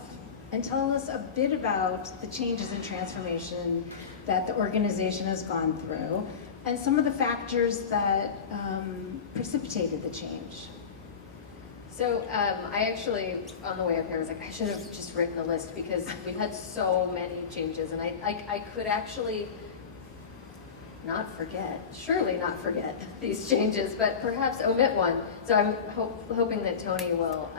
and tell us a bit about the changes and transformation that the organization has gone through and some of the factors that precipitated the change. So I actually, on the way up here, was like, I should have just written a list because we've had so many changes, and I could actually surely not forget these changes, but perhaps omit one. So I'm hoping that Tony will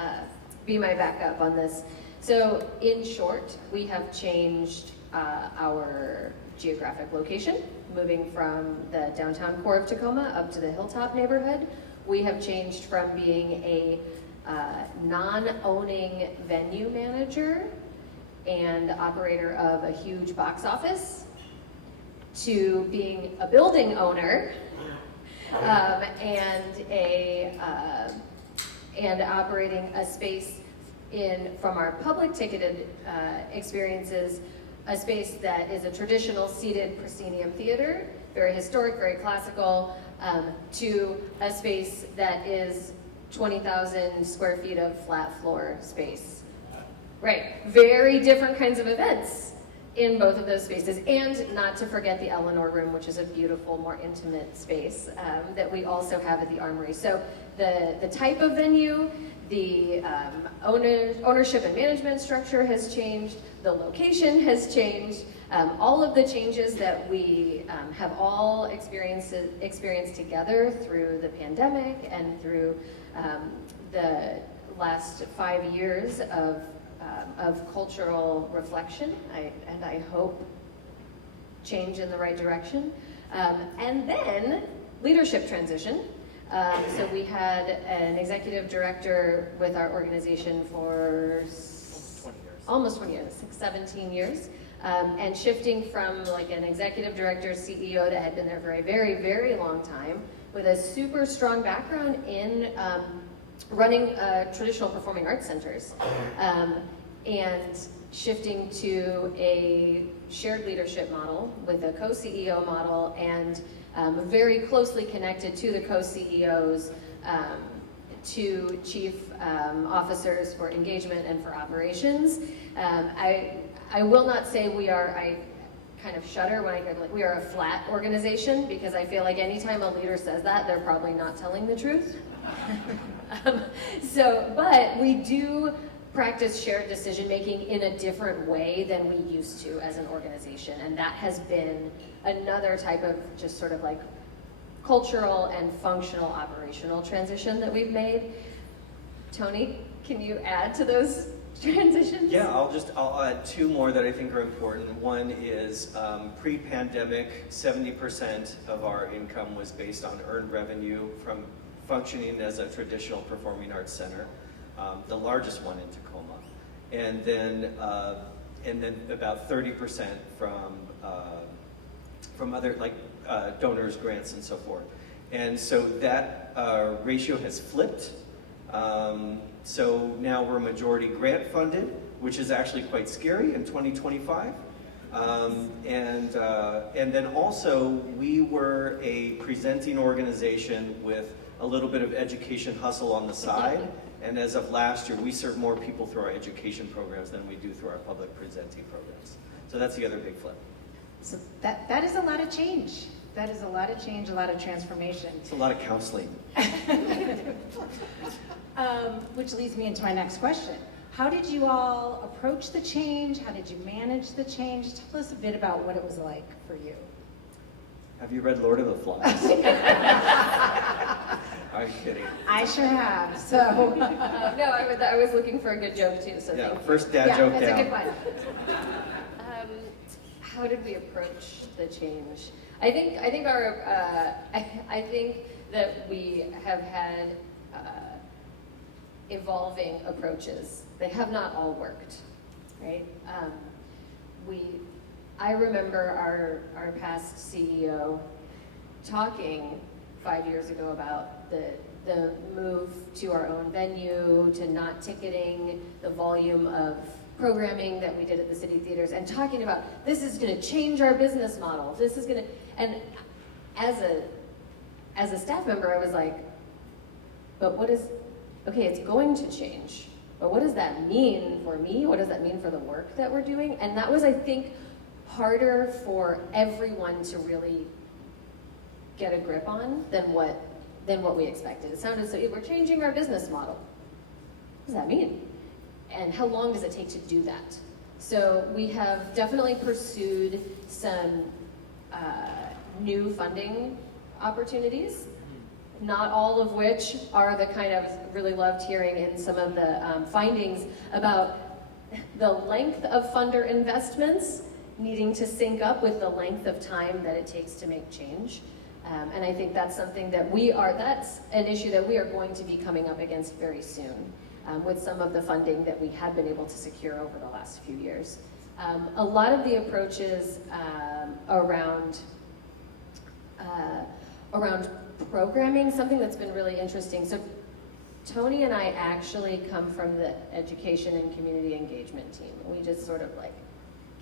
be my backup on this. So in short, we have changed our geographic location, moving from the downtown core of Tacoma up to the Hilltop neighborhood. We have changed from being a non-owning venue manager and operator of a huge box office to being a building owner and operating a space from our public ticketed experiences, a space that is a traditional seated proscenium theater, very historic, very classical, to a space that is 20,000 square feet of flat floor space. Right, very different kinds of events in both of those spaces, and not to forget the Eleanor Room, which is a beautiful, more intimate space that we also have at the Armory. So the type of venue, the ownership and management structure has changed, the location has changed, all of the changes that we have all experienced together through the pandemic and through the last 5 years of cultural reflection, and I hope change in the right direction. And then leadership transition. So we had an executive director with our organization for almost 20 years, 17 years. And shifting from like an executive director, CEO that had been there for a very, very long time with a super strong background in running traditional performing arts centers. And shifting to a shared leadership model with a co-CEO model and very closely connected to the co-CEOs, to chief officers for engagement and for operations. I will not say we are, I kind of shudder when I hear like we are a flat organization, because I feel like anytime a leader says that, they're probably not telling the truth. But we do practice shared decision making in a different way than we used to as an organization, and that has been another type of just sort of like cultural and functional operational transition that we've made. Tony, can you add to those transitions? Yeah, I'll add two more that I think are important. One is pre-pandemic, 70% of our income was based on earned revenue from functioning as a traditional performing arts center, the largest one in Tacoma, and then about 30% from other like donors, grants, and so forth. And so that ratio has flipped. So now we're majority grant funded, which is actually quite scary in 2025. And then also we were a presenting organization with a little bit of education hustle on the side. And as of last year, we serve more people through our education programs than we do through our public presenting programs. So that's the other big flip. So that is a lot of change. That is a lot of change, a lot of transformation. It's a lot of counseling. Which leads me into my next question. How did you all approach the change? How did you manage the change? Tell us a bit about what it was like for you. Have you read Lord of the Flies? I'm kidding. I sure have, so. No, I was looking for a good joke too, so Yeah, thank you. first dad joke that's down. a good one. How did we approach the change? I think that we have had evolving approaches. They have not all worked, right? I remember our past CEO talking 5 years ago about the move to our own venue, to not ticketing, the volume of programming that we did at the city theaters, and talking about this is going to change our business model. This is going to, and as a staff member, I was like, but what is, okay, it's going to change, but what does that mean for me? What does that mean for the work that we're doing? And that was, I think, harder for everyone to really get a grip on than what we expected. It sounded so, we're changing our business model. What does that mean? And how long does it take to do that? So we have definitely pursued some new funding opportunities, not all of which are the kind of really loved hearing in some of the findings about the length of funder investments needing to sync up with the length of time that it takes to make change. And I think that's something that that's an issue that we are going to be coming up against very soon with some of the funding that we have been able to secure over the last few years. A lot of the approaches around programming, something that's been really interesting. So Tony and I actually come from the education and community engagement team. We just sort of like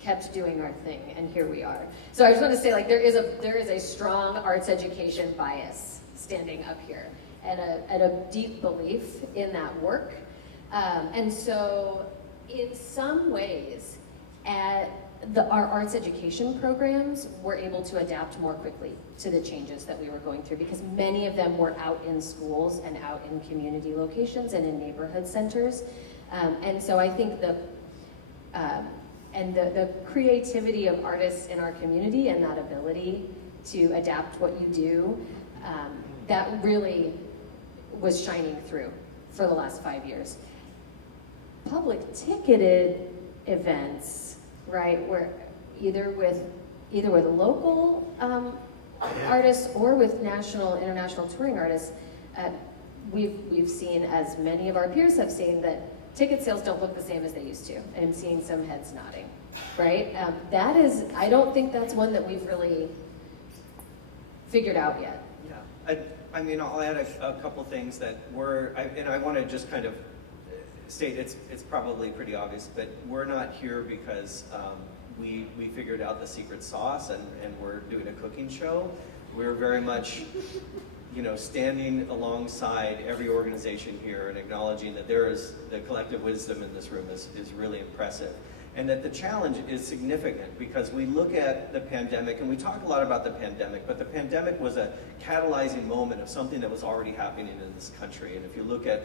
kept doing our thing, and here we are. So I just want to say, like, there is a strong arts education bias standing up here, and a deep belief in that work. And so, in some ways, our arts education programs were able to adapt more quickly to the changes that we were going through, because many of them were out in schools and out in community locations and in neighborhood centers. And so I think the creativity of artists in our community and that ability to adapt what you do, that really was shining through for the last 5 years. Public ticketed events, right, where either with local artists or with national, international touring artists, we've seen, as many of our peers have seen, that ticket sales don't look the same as they used to. And I'm seeing some heads nodding, right? I don't think that's one that we've really figured out yet. Yeah, I mean, I'll add a couple things that I want to just kind of state, it's probably pretty obvious, but we're not here because we figured out the secret sauce and we're doing a cooking show. We're very much, standing alongside every organization here and acknowledging that there is the collective wisdom in this room is really impressive. and that the challenge is significant because we look at the pandemic, and we talk a lot about the pandemic, but the pandemic was a catalyzing moment of something that was already happening in this country. And if you look at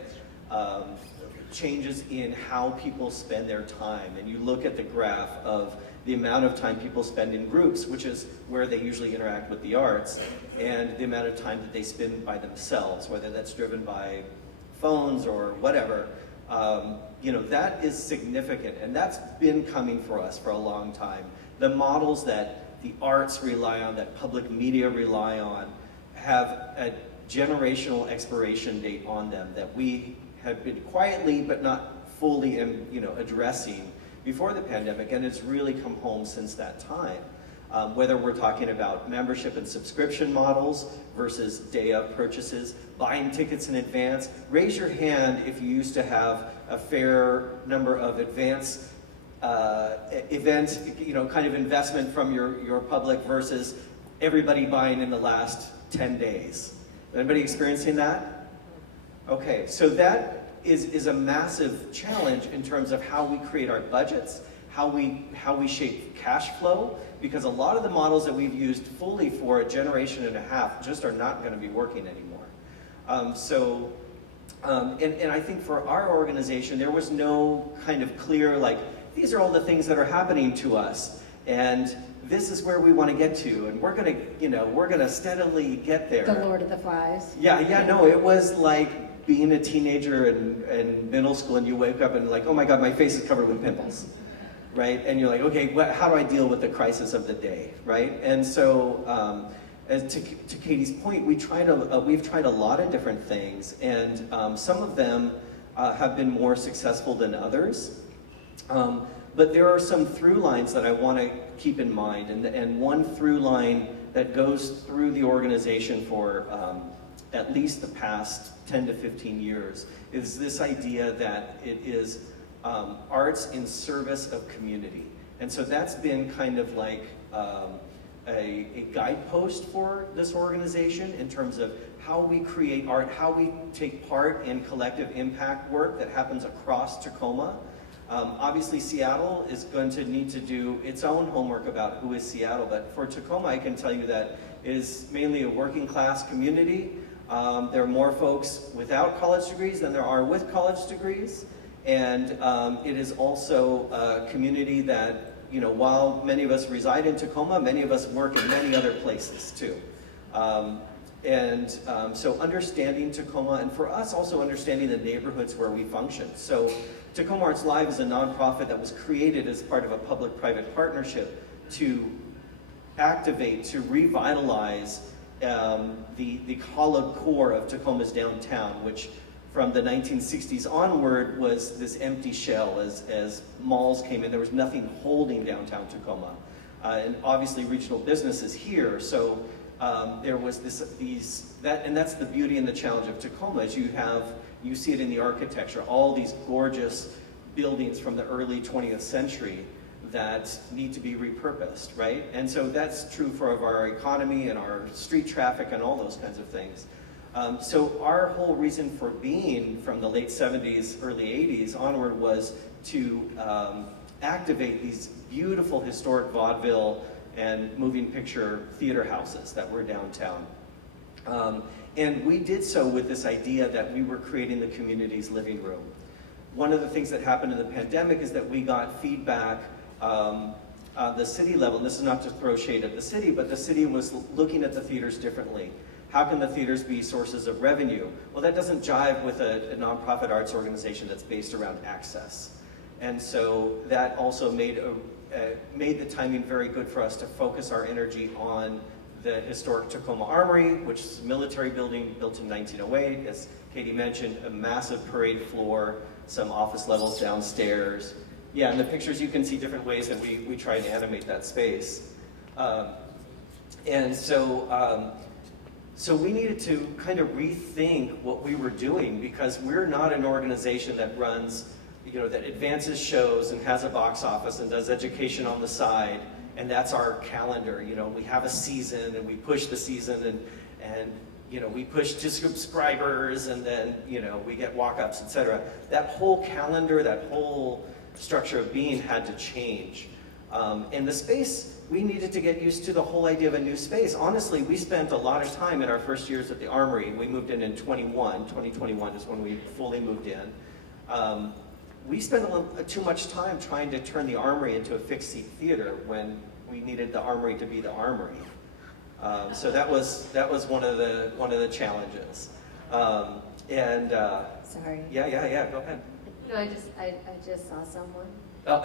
changes in how people spend their time, and you look at the graph of the amount of time people spend in groups, which is where they usually interact with the arts, and the amount of time that they spend by themselves, whether that's driven by phones or whatever, that is significant, and that's been coming for us for a long time. The models that the arts rely on, that public media rely on, have a generational expiration date on them that we have been quietly but not fully addressing before the pandemic, and it's really come home since that time. Whether we're talking about membership and subscription models versus day of purchases, buying tickets in advance. Raise your hand if you used to have a fair number of advance event, kind of investment from your public versus everybody buying in the last 10 days. Anybody experiencing that? Okay, so that is a massive challenge in terms of how we create our budgets, how we shape cash flow, because a lot of the models that we've used fully for a generation and a half just are not going to be working anymore. And I think for our organization, there was no kind of clear, these are all the things that are happening to us, and this is where we want to get to, and we're gonna steadily get there. The Lord of the Flies. Yeah, no, it was like being a teenager in middle school, and you wake up and oh my God, my face is covered with pimples, right? And you're like, okay, how do I deal with the crisis of the day, right? And so, as to Katie's point, we've tried a lot of different things, and some of them have been more successful than others. But there are some through lines that I want to keep in mind, and one through line that goes through the organization for at least the past 10 to 15 years is this idea that it is arts in service of community. And so that's been kind of like a guidepost for this organization in terms of how we create art, how we take part in collective impact work that happens across Tacoma. Obviously, Seattle is going to need to do its own homework about who is Seattle, but for Tacoma, I can tell you that it is mainly a working class community. There are more folks without college degrees than there are with college degrees, and it is also a community that, while many of us reside in Tacoma, many of us work in many other places too. So understanding Tacoma, and for us also understanding the neighborhoods where we function. So Tacoma Arts Live is a nonprofit that was created as part of a public-private partnership to activate, to revitalize the hollowed core of Tacoma's downtown, which from the 1960s onward was this empty shell as malls came in. There was nothing holding downtown Tacoma. And obviously regional businesses here, so there was and that's the beauty and the challenge of Tacoma, is you see it in the architecture, all these gorgeous buildings from the early 20th century that need to be repurposed, right? And so that's true for our economy and our street traffic and all those kinds of things. So our whole reason for being from the late 70s, early 80s onward was to activate these beautiful historic vaudeville and moving picture theater houses that were downtown. And we did so with this idea that we were creating the community's living room. One of the things that happened in the pandemic is that we got feedback the city level, and this is not to throw shade at the city, but the city was looking at the theaters differently. How can the theaters be sources of revenue? Well, that doesn't jive with a nonprofit arts organization that's based around access. And so that also made the timing very good for us to focus our energy on the historic Tacoma Armory, which is a military building built in 1908. As Katie mentioned, a massive parade floor, some office levels downstairs. Yeah, in the pictures you can see different ways that we try to animate that space. So we needed to kind of rethink what we were doing, because we're not an organization that runs, that advances shows and has a box office and does education on the side, and that's our calendar. We have a season and we push the season and we push to subscribers, and then we get walk-ups, etc. That whole calendar, that whole structure of being had to change. And the space, we needed to get used to the whole idea of a new space. Honestly, we spent a lot of time in our first years at the Armory. We moved in 2021 is when we fully moved in. We spent a little too much time trying to turn the Armory into a fixed seat theater when we needed the Armory to be the Armory. So that was one of the challenges. Sorry. Yeah, go ahead. No, I just saw someone. Oh.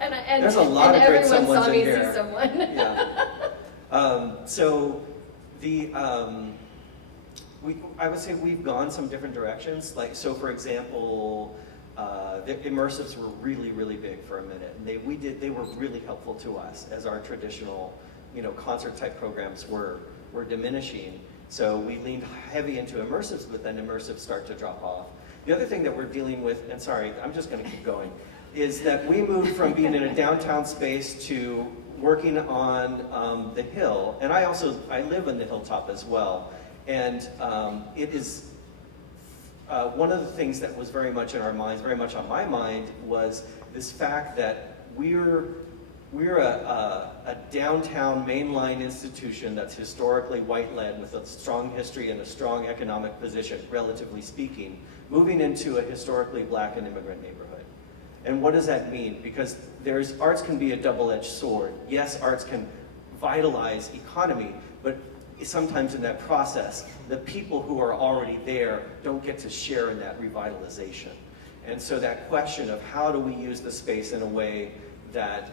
and There's a lot of great everyone someones saw in me here. see someone. Yeah. So I would say we've gone some different directions. Like, so for example, the immersives were really, really big for a minute. And they were really helpful to us as our traditional, concert type programs were diminishing. So we leaned heavy into immersives, but then immersives start to drop off. The other thing that we're dealing with, and sorry, I'm just going to keep going, is that we moved from being in a downtown space to working on the hill. And I live in the hilltop as well. And it is one of the things that was very much in our minds, very much on my mind, was this fact that we're a downtown mainline institution that's historically white-led with a strong history and a strong economic position, relatively speaking, moving into a historically black and immigrant neighborhood. And what does that mean? Because arts can be a double-edged sword. Yes, arts can vitalize economy, but sometimes in that process, the people who are already there don't get to share in that revitalization. And so that question of how do we use the space in a way that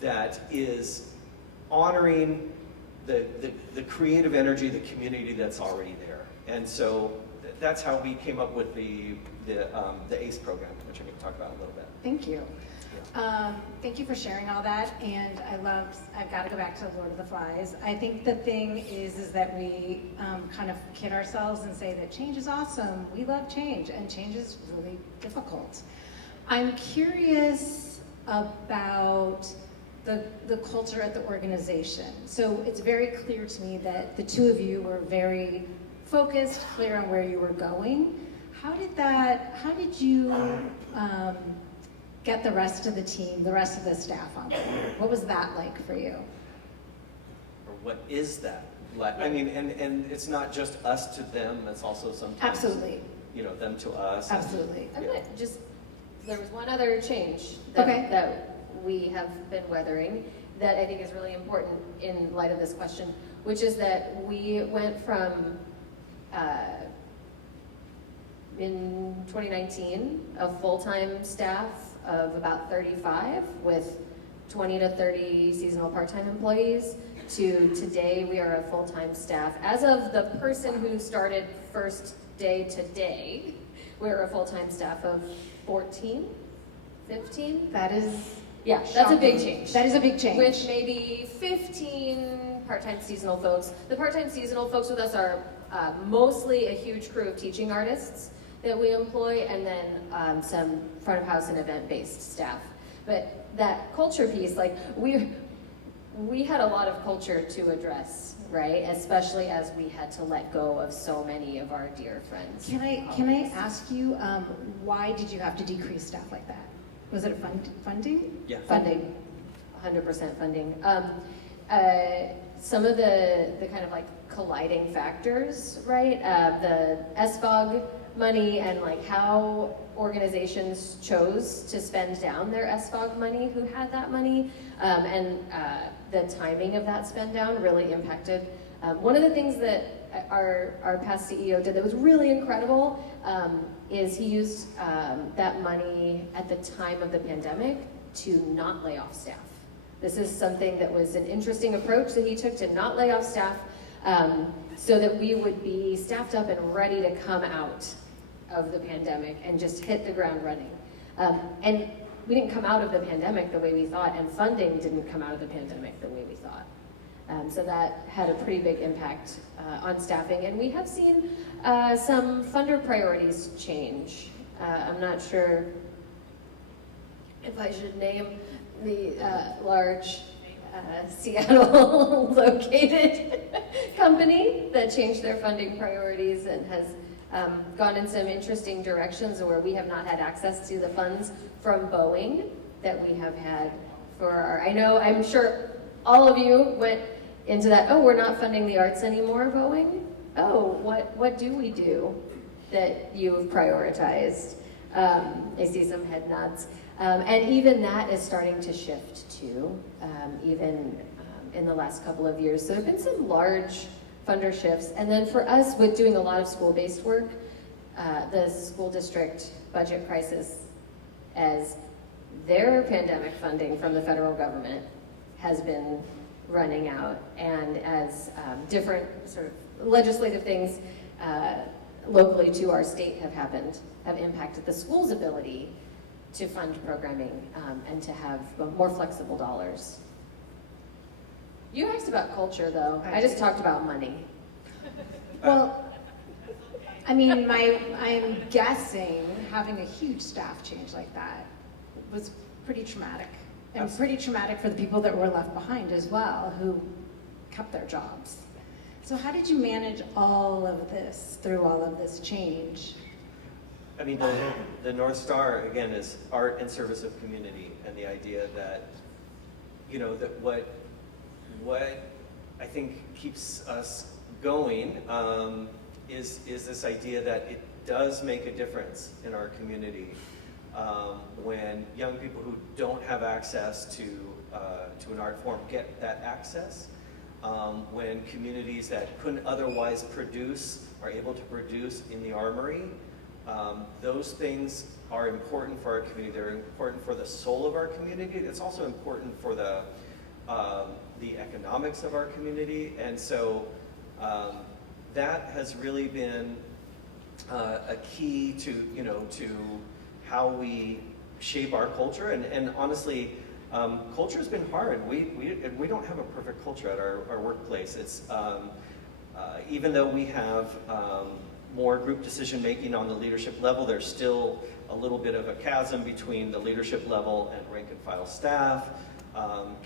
that is honoring the creative energy, the community that's already there. And so that's how we came up with the ACE program, which I'm going to talk about a little bit. Thank you. Thank you for sharing all that, and I've got to go back to Lord of the Flies. I think the thing is that we kind of kid ourselves and say that change is awesome, we love change, and change is really difficult. I'm curious about the culture at the organization. So it's very clear to me that the two of you were very focused, clear on where you were going. How did you get the rest of the team, the rest of the staff on board? What was that like for you? Or what is that like? I mean, and it's not just us to them, it's also sometimes, Absolutely. Them to us. Absolutely. There was one other change that we have been weathering that I think is really important in light of this question, which is that we went from, in 2019, a full-time staff of about 35 with 20 to 30 seasonal part-time employees to today we are a full-time staff. As of the person who started first day today, we're a full-time staff of 14, 15? That is That's a big change. That is a big change. With maybe 15 part-time seasonal folks. The part-time seasonal folks with us are mostly a huge crew of teaching artists that we employ, and then some front of house and event-based staff. But that culture piece, like we had a lot of culture to address, right? Especially as we had to let go of so many of our dear friends. Can I ask you, why did you have to decrease staff like that? Was it funding? Yeah. Funding. 100% funding. Some of the kind of like colliding factors, right? The SVOG money and like how organizations chose to spend down their SVOG money, who had that money, and the timing of that spend down really impacted. One of the things that our past CEO did that was really incredible is he used that money at the time of the pandemic to not lay off staff. This is something that was an interesting approach that he took to not lay off staff so that we would be staffed up and ready to come out of the pandemic and just hit the ground running. And we didn't come out of the pandemic the way we thought, and funding didn't come out of the pandemic the way we thought. So that had a pretty big impact on staffing. And we have seen some funder priorities change. I'm not sure if I should name the large Seattle located company that changed their funding priorities and has gone in some interesting directions where we have not had access to the funds from Boeing that we have had for our, I'm sure all of you went into that, oh, we're not funding the arts anymore, Boeing? Oh, what do we do that you've prioritized? I see some head nods. And even that is starting to shift too, even in the last couple of years. So there have been some large funder shifts. And then for us, with doing a lot of school-based work, the school district budget crisis, as their pandemic funding from the federal government has been running out, and as different sort of legislative things locally to our state have impacted the school's ability to fund programming and to have more flexible dollars. You asked about culture, though. I just talked about money. Well, I mean, I'm guessing having a huge staff change like that was pretty traumatic. And pretty traumatic for the people that were left behind as well, who kept their jobs. So how did you manage all of this, through all of this change? I mean, the North Star, again, is art in service of community, and the idea that, that what I think keeps us going is this idea that it does make a difference in our community when young people who don't have access to an art form get that access, when communities that couldn't otherwise produce are able to produce in the Armory. Those things are important for our community. They're important for the soul of our community. It's also important for the economics of our community. And so that has really been a key to how we shape our culture. And honestly, culture has been hard. We don't have a perfect culture at our workplace. It's even though we have more group decision making on the leadership level, there's still a little bit of a chasm between the leadership level and rank and file staff.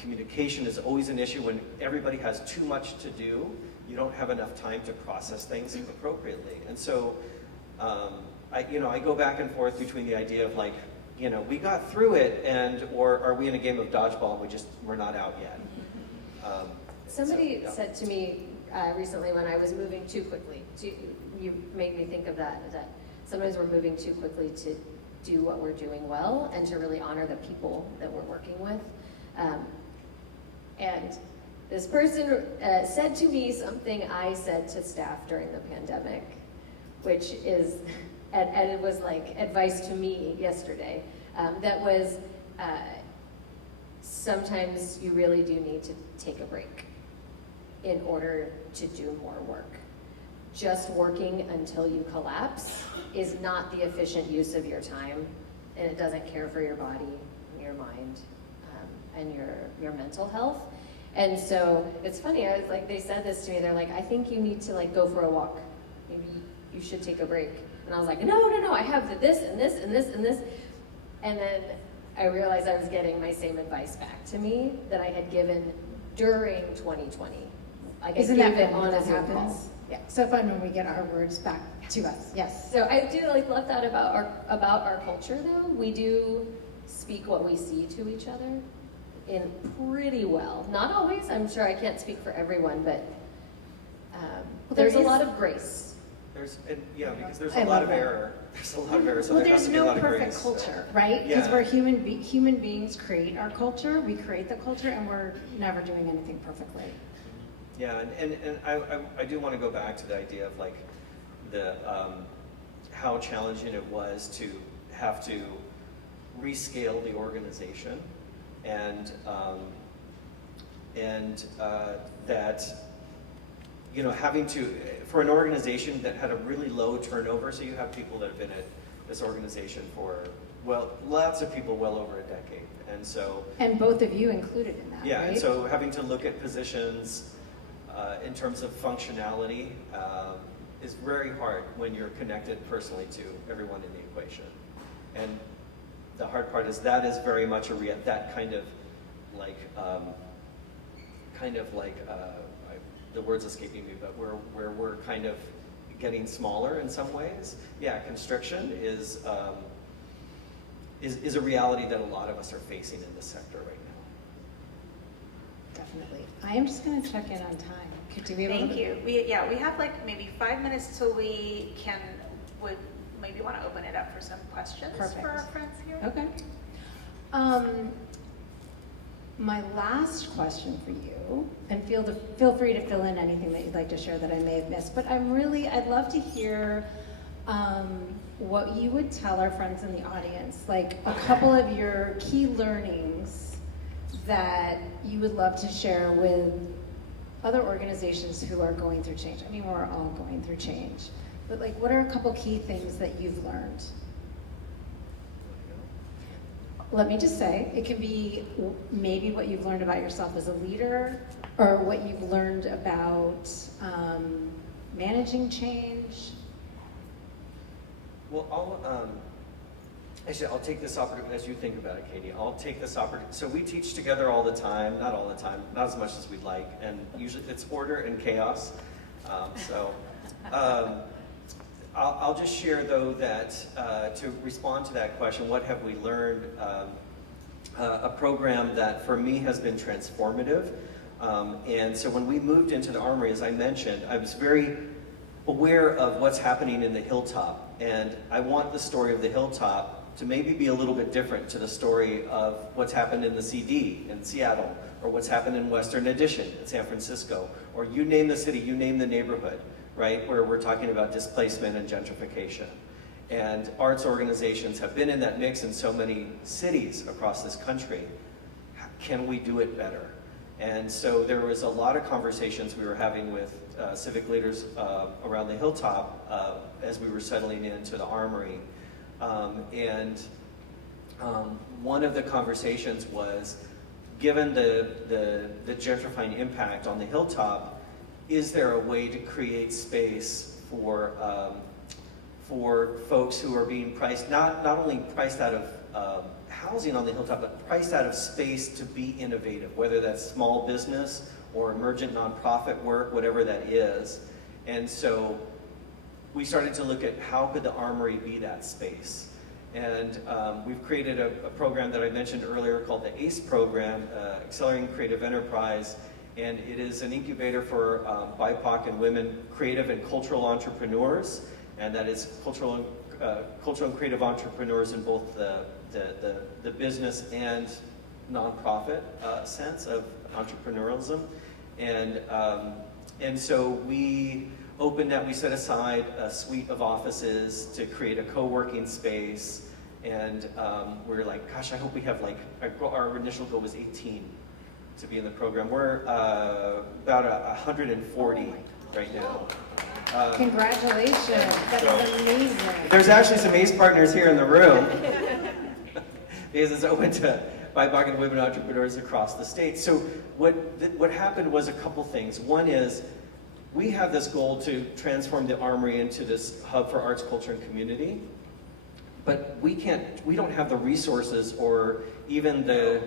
Communication is always an issue. When everybody has too much to do, you don't have enough time to process things appropriately. And so I go back and forth between the idea of like, we got through it, or are we in a game of dodgeball and we're not out yet? Somebody said to me recently when I was moving too quickly, you made me think of that sometimes we're moving too quickly to do what we're doing well and to really honor the people that we're working with. And this person said to me something I said to staff during the pandemic, which is, and it was like advice to me yesterday, that was, sometimes you really do need to take a break in order to do more work. Just working until you collapse is not the efficient use of your time, and it doesn't care for your body, your mind, and your mental health. And so it's funny, I was like, they said this to me, they're like, I think you need to like go for a walk. Maybe you should take a break. And I was like, no, I have this and this and this and this. And then I realized I was getting my same advice back to me that I had given during 2020. Like, Isn't that it fun on when a that Zoom happens? call. Yeah, so fun when we get our words back to us. Yes. So I do like love that about our culture though. We do speak what we see to each other in pretty well. Not always, I'm sure I can't speak for everyone, but there's a lot of grace. Because there's a lot of error. There's a lot of error. So Well, there has there's to be a no lot of perfect grace. culture, right? Because Yeah. we're human beings create our culture, we create the culture, and we're never doing anything perfectly. Yeah, and I do want to go back to the idea of like the how challenging it was to have to rescale the organization, and that having to, for an organization that had a really low turnover, so you have people that have been at this organization for, lots of people well over a decade, and so. And both of you included in that, Yeah, right? and so having to look at positions in terms of functionality is very hard when you're connected personally to everyone in the equation. And the hard part is that is very much that kind of like, the word's escaping me, but where we're kind of getting smaller in some ways. Yeah, constriction is a reality that a lot of us are facing in this sector right now. Definitely. I am just going to check in on time. Do we have Thank you. We have like maybe 5 minutes till we would maybe want to open it up for some questions Perfect. for our friends here. Okay. My last question for you, and feel free to fill in anything that you'd like to share that I may have missed, but I'd love to hear what you would tell our friends in the audience, like a couple of your key learnings that you would love to share with other organizations who are going through change. I mean, we're all going through change, but like, what are a couple key things that you've learned? Let me just say, it can be maybe what you've learned about yourself as a leader, or what you've learned about managing change. Well, I'll take this opportunity, as you think about it, Katie, I'll take this opportunity. So we teach together all the time, not all the time, not as much as we'd like, and usually it's order and chaos. I'll just share, though, that to respond to that question, what have we learned? A program that for me has been transformative. And so when we moved into the Armory, as I mentioned, I was very aware of what's happening in the Hilltop. And I want the story of the Hilltop to maybe be a little bit different to the story of what's happened in the CD in Seattle, or what's happened in Western Addition in San Francisco, or you name the city, you name the neighborhood, right, where we're talking about displacement and gentrification. And arts organizations have been in that mix in so many cities across this country. Can we do it better? And so there was a lot of conversations we were having with civic leaders around the Hilltop as we were settling into the Armory. One of the conversations was, given the gentrifying impact on the Hilltop, is there a way to create space for folks who are being priced, not only priced out of housing on the Hilltop, but priced out of space to be innovative, whether that's small business or emergent nonprofit work, whatever that is. And so we started to look at how could the Armory be that space. And we've created a program that I mentioned earlier called the ACE program, Accelerating Creative Enterprise. And it is an incubator for BIPOC and women creative and cultural entrepreneurs. And that is cultural and creative entrepreneurs in both the business and nonprofit sense of entrepreneurialism. And so we opened that, we set aside a suite of offices to create a co-working space. And we're like, gosh, I hope we have like, our initial goal was 18 to be in the program. We're about 140 right now. Congratulations, that is amazing. There's actually some ACE partners here in the room because it's open to BIPOC and women entrepreneurs across the state. So what happened was a couple things. One is we have this goal to transform the Armory into this hub for arts, culture, and community, but we don't have the resources or even the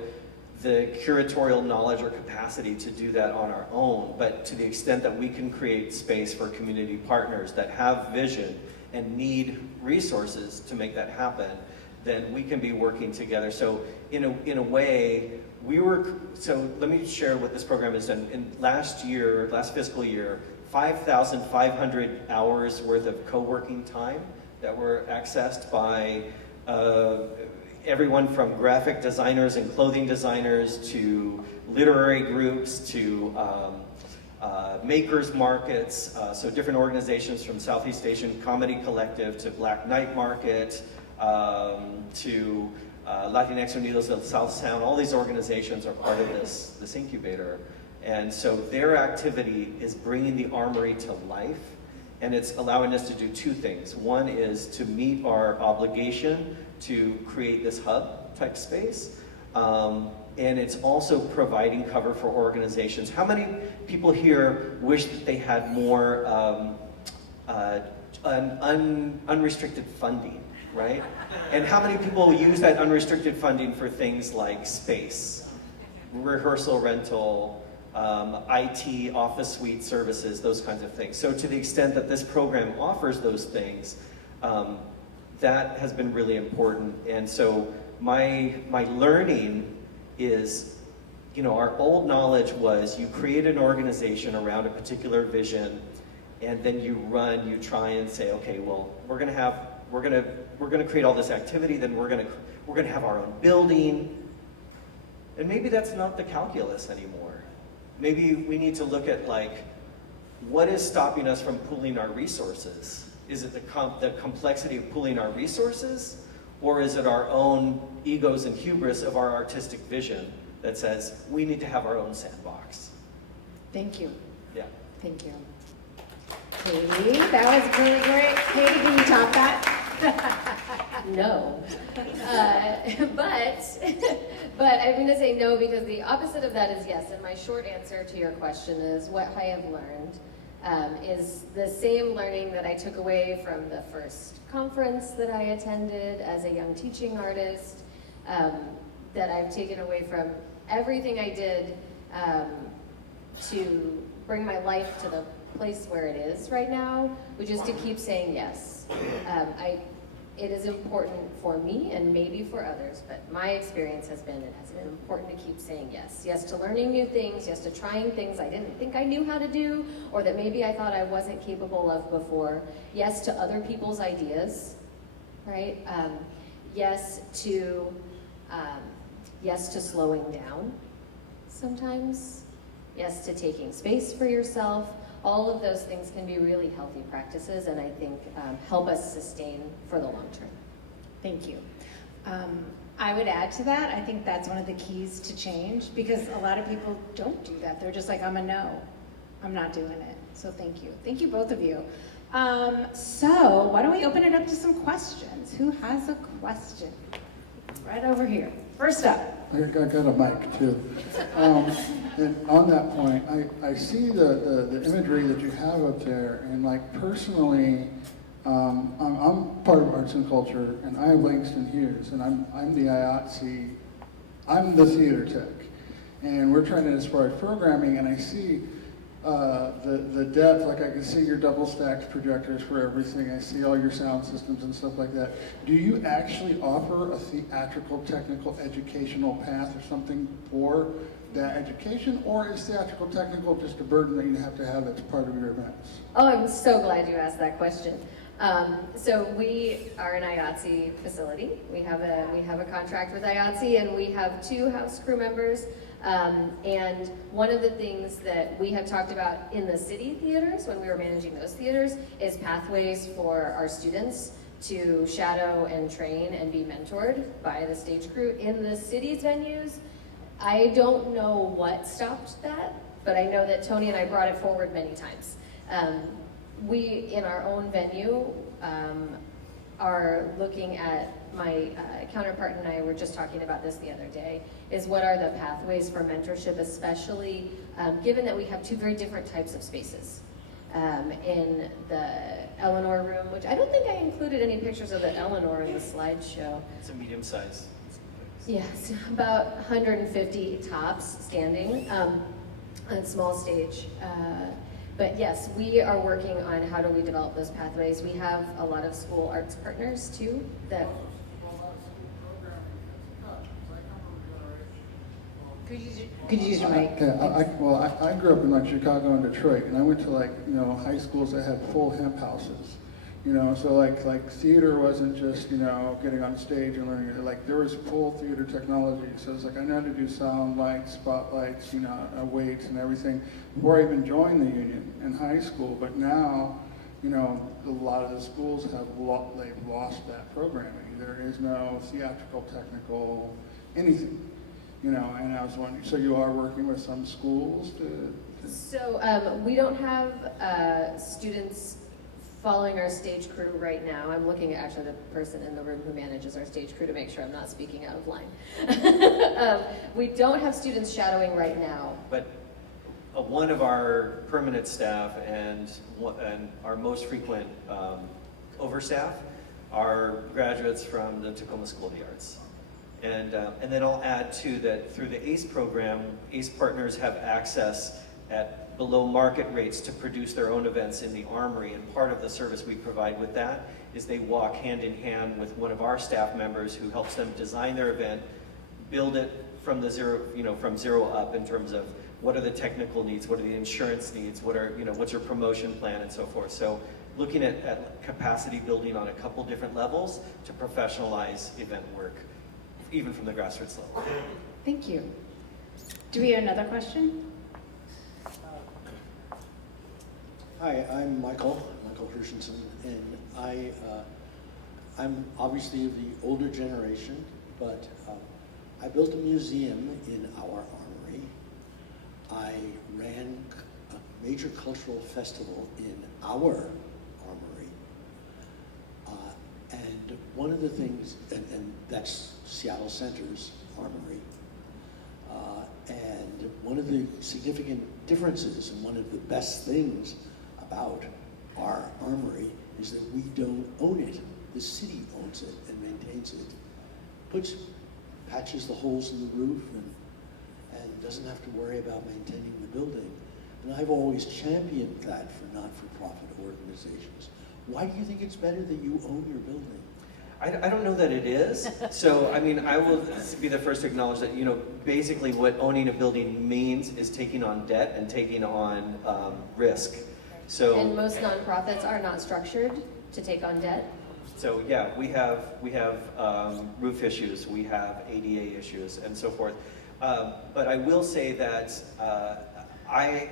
curatorial knowledge or capacity to do that on our own. But to the extent that we can create space for community partners that have vision and need resources to make that happen, then we can be working together. So in a way, so let me share what this program has done. In last fiscal year, 5,500 hours worth of co-working time that were accessed by everyone from graphic designers and clothing designers to literary groups to makers markets, so different organizations from Southeast Asian Comedy Collective to Black Night Market to Latinx Unidos del South Sound. All these organizations are part of this incubator. And so their activity is bringing the Armory to life, and it's allowing us to do two things. One is to meet our obligation to create this hub type space, and it's also providing cover for organizations. How many people here wish that they had more unrestricted funding, right? And how many people use that unrestricted funding for things like space, rehearsal rental, IT, office suite services, those kinds of things. So to the extent that this program offers those things, that has been really important. And so my learning is, you know, our old knowledge was you create an organization around a particular vision, and then you try and say, okay, well, we're gonna create all this activity, then we're gonna have our own building. And maybe that's not the calculus anymore. Maybe we need to look at, like, what is stopping us from pooling our resources? Is it the complexity of pooling our resources? Or is it our own egos and hubris of our artistic vision that says we need to have our own sandbox? Thank you. Yeah. Thank you. Katie, that was really great. Katie, can you top that? No. But I'm going to say no because the opposite of that is yes. And my short answer to your question is what I have learned is the same learning that I took away from the first conference that I attended as a young teaching artist, that I've taken away from everything I did to bring my life to the place where it is right now, which is to keep saying yes. It is important for me and maybe for others, but my experience has been important to keep saying yes. Yes to learning new things, yes to trying things I didn't think I knew how to do, or that maybe I thought I wasn't capable of before. Yes to other people's ideas, right? Yes to slowing down sometimes. Yes to taking space for yourself. All of those things can be really healthy practices and I think help us sustain for the long term. Thank you. I would add to that, I think that's one of the keys to change because a lot of people don't do that. They're just like, I'm a no. I'm not doing it. So thank you. Thank you, both of you. So why don't we open it up to some questions? Who has a question? Right over here. First up. I got a mic too. And on that point, I see the imagery that you have up there, and like personally, I'm part of arts and culture, and I have Langston Hughes, and I'm the IATSE, I'm the theater tech, and we're trying to inspire programming, and I see the depth, like I can see your double stacked projectors for everything. I see all your sound systems and stuff like that. Do you actually offer a theatrical, technical, educational path or something for that education, or is theatrical, technical just a burden that you have to have that's part of your events? Oh, I'm so glad you asked that question. So we are an IATSE facility. We have a contract with IATSE, and we have 2 house crew members. And one of the things that we have talked about in the city theaters, when we were managing those theaters, is pathways for our students to shadow and train and be mentored by the stage crew in the city's venues. I don't know what stopped that, but I know that Tony and I brought it forward many times. We, in our own venue, are looking at, my counterpart and I were just talking about this the other day, is what are the pathways for mentorship, especially given that we have 2 very different types of spaces. In the Eleanor room, which I don't think I included any pictures of the Eleanor in the slideshow. It's a medium size. Yes, about 150 tops standing on a small stage. But yes, we are working on how do we develop those pathways. We have a lot of school arts partners too that. Could you use your mic? Yeah, I grew up in like Chicago and Detroit, and I went to like, you know, high schools that had full hemp houses. You know, so like theater wasn't just, you know, getting on stage and learning. Like there was full theater technology. So it's like I know how to do sound, lights, spotlights, you know, weights and everything before I even joined the union in high school. But now, you know, a lot of the schools have they've lost that programming. There is no theatrical, technical, anything. You know, and I was wondering, so you are working with some schools to... So we don't have students following our stage crew right now. I'm looking at actually the person in the room who manages our stage crew to make sure I'm not speaking out of line. We don't have students shadowing right now. But one of our permanent staff and our most frequent overstaff are graduates from the Tacoma School of the Arts. And then I'll add too that through the ACE program, ACE partners have access at below market rates to produce their own events in the Armory. And part of the service we provide with that is they walk hand in hand with one of our staff members who helps them design their event, build it from the zero, from zero up in terms of what are the technical needs, what are the insurance needs, what's your promotion plan and so forth. So looking at capacity building on a couple different levels to professionalize event work, even from the grassroots level. Thank you. Do we have another question? Hi, I'm Michael Hershenson, and I'm obviously of the older generation, but I built a museum in our armory. I ran a major cultural festival in our armory. And one of the things, and that's Seattle Center's armory, and one of the significant differences and one of the best things about our armory is that we don't own it. The city owns it and maintains it, patches the holes in the roof and doesn't have to worry about maintaining the building. And I've always championed that for not-for-profit organizations. Why do you think it's better that you own your building? I don't know that it is. So, I mean, I will be the first to acknowledge that, basically what owning a building means is taking on debt and taking on risk. So, And most nonprofits are not structured to take on debt. So yeah, we have roof issues, we have ADA issues, and so forth. But I will say that I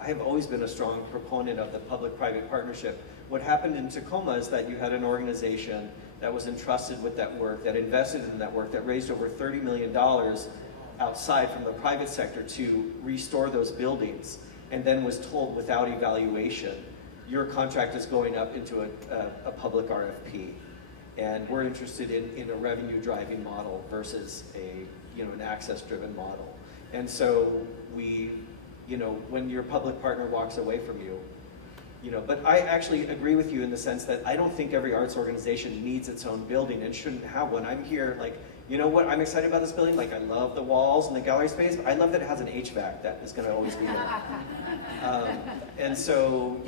have always been a strong proponent of the public-private partnership. What happened in Tacoma is that you had an organization that was entrusted with that work, that invested in that work, that raised over $30 million outside from the private sector to restore those buildings, and then was told without evaluation, your contract is going up into a public RFP. And we're interested in a revenue-driving model versus an access-driven model. And so when your public partner walks away from you, but I actually agree with you in the sense that I don't think every arts organization needs its own building and shouldn't have one. I'm here, you know what I'm excited about this building? I love the walls and the gallery space, but I love that it has an HVAC that is going to always be there. And so,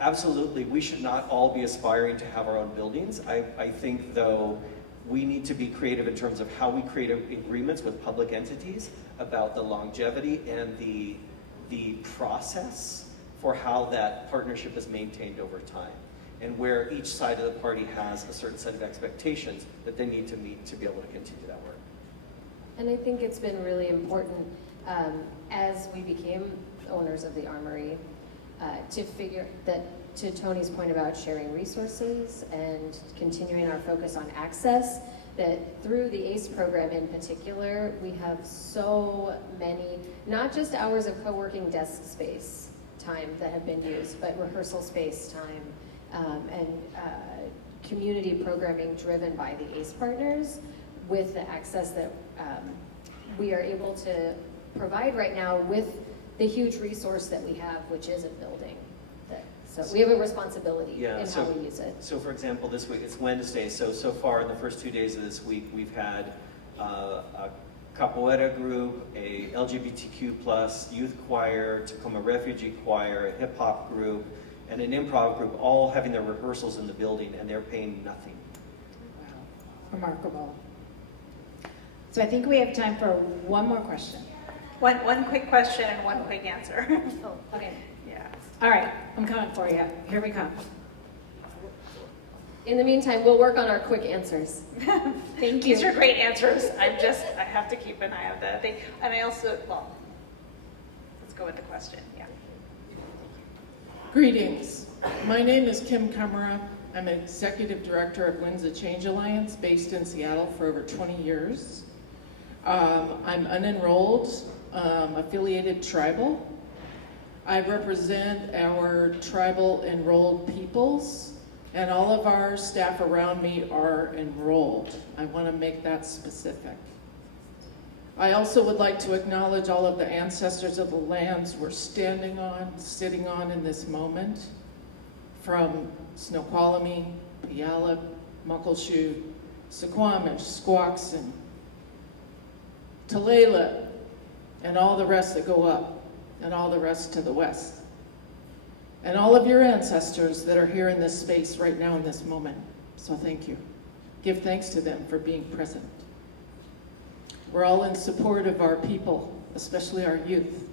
absolutely, we should not all be aspiring to have our own buildings. I think, though, we need to be creative in terms of how we create agreements with public entities about the longevity and the process for how that partnership is maintained over time, and where each side of the party has a certain set of expectations that they need to meet to be able to continue that work. And I think it's been really important as we became owners of the Armory to figure that, to Tony's point about sharing resources and continuing our focus on access, that through the ACE program in particular, we have so many, not just hours of co-working desk space time that have been used, but rehearsal space time and community programming driven by the ACE partners with the access that we are able to provide right now with the huge resource that we have, which is a building. So we have a responsibility in how we use it. So for example, this week, it's Wednesday, so far in the first 2 days of this week, we've had a capoeira group, a LGBTQ+ youth choir, Tacoma refugee choir, a hip hop group, and an improv group, all having their rehearsals in the building, and they're paying nothing. Wow, remarkable. So I think we have time for one more question. One quick question and one quick answer. Oh, okay. Yeah. All right, I'm coming for you. Here we come. In the meantime, we'll work on our quick answers. Thank you. These are great answers. I have to keep an eye on that. And I also, let's go with the question. Yeah. Greetings. My name is Kim Kamara. I'm Executive Director of Winds of Change Alliance, based in Seattle for over 20 years. I'm unenrolled, affiliated tribal. I represent our tribal enrolled peoples, and all of our staff around me are enrolled. I want to make that specific. I also would like to acknowledge all of the ancestors of the lands we're standing on, sitting on in this moment, from Snoqualmie, Puyallup, Muckleshoot, Suquamish, Squaxin, Tulalip, and all the rest that go up, and all the rest to the west. And all of your ancestors that are here in this space right now in this moment. So thank you. Give thanks to them for being present. We're all in support of our people, especially our youth.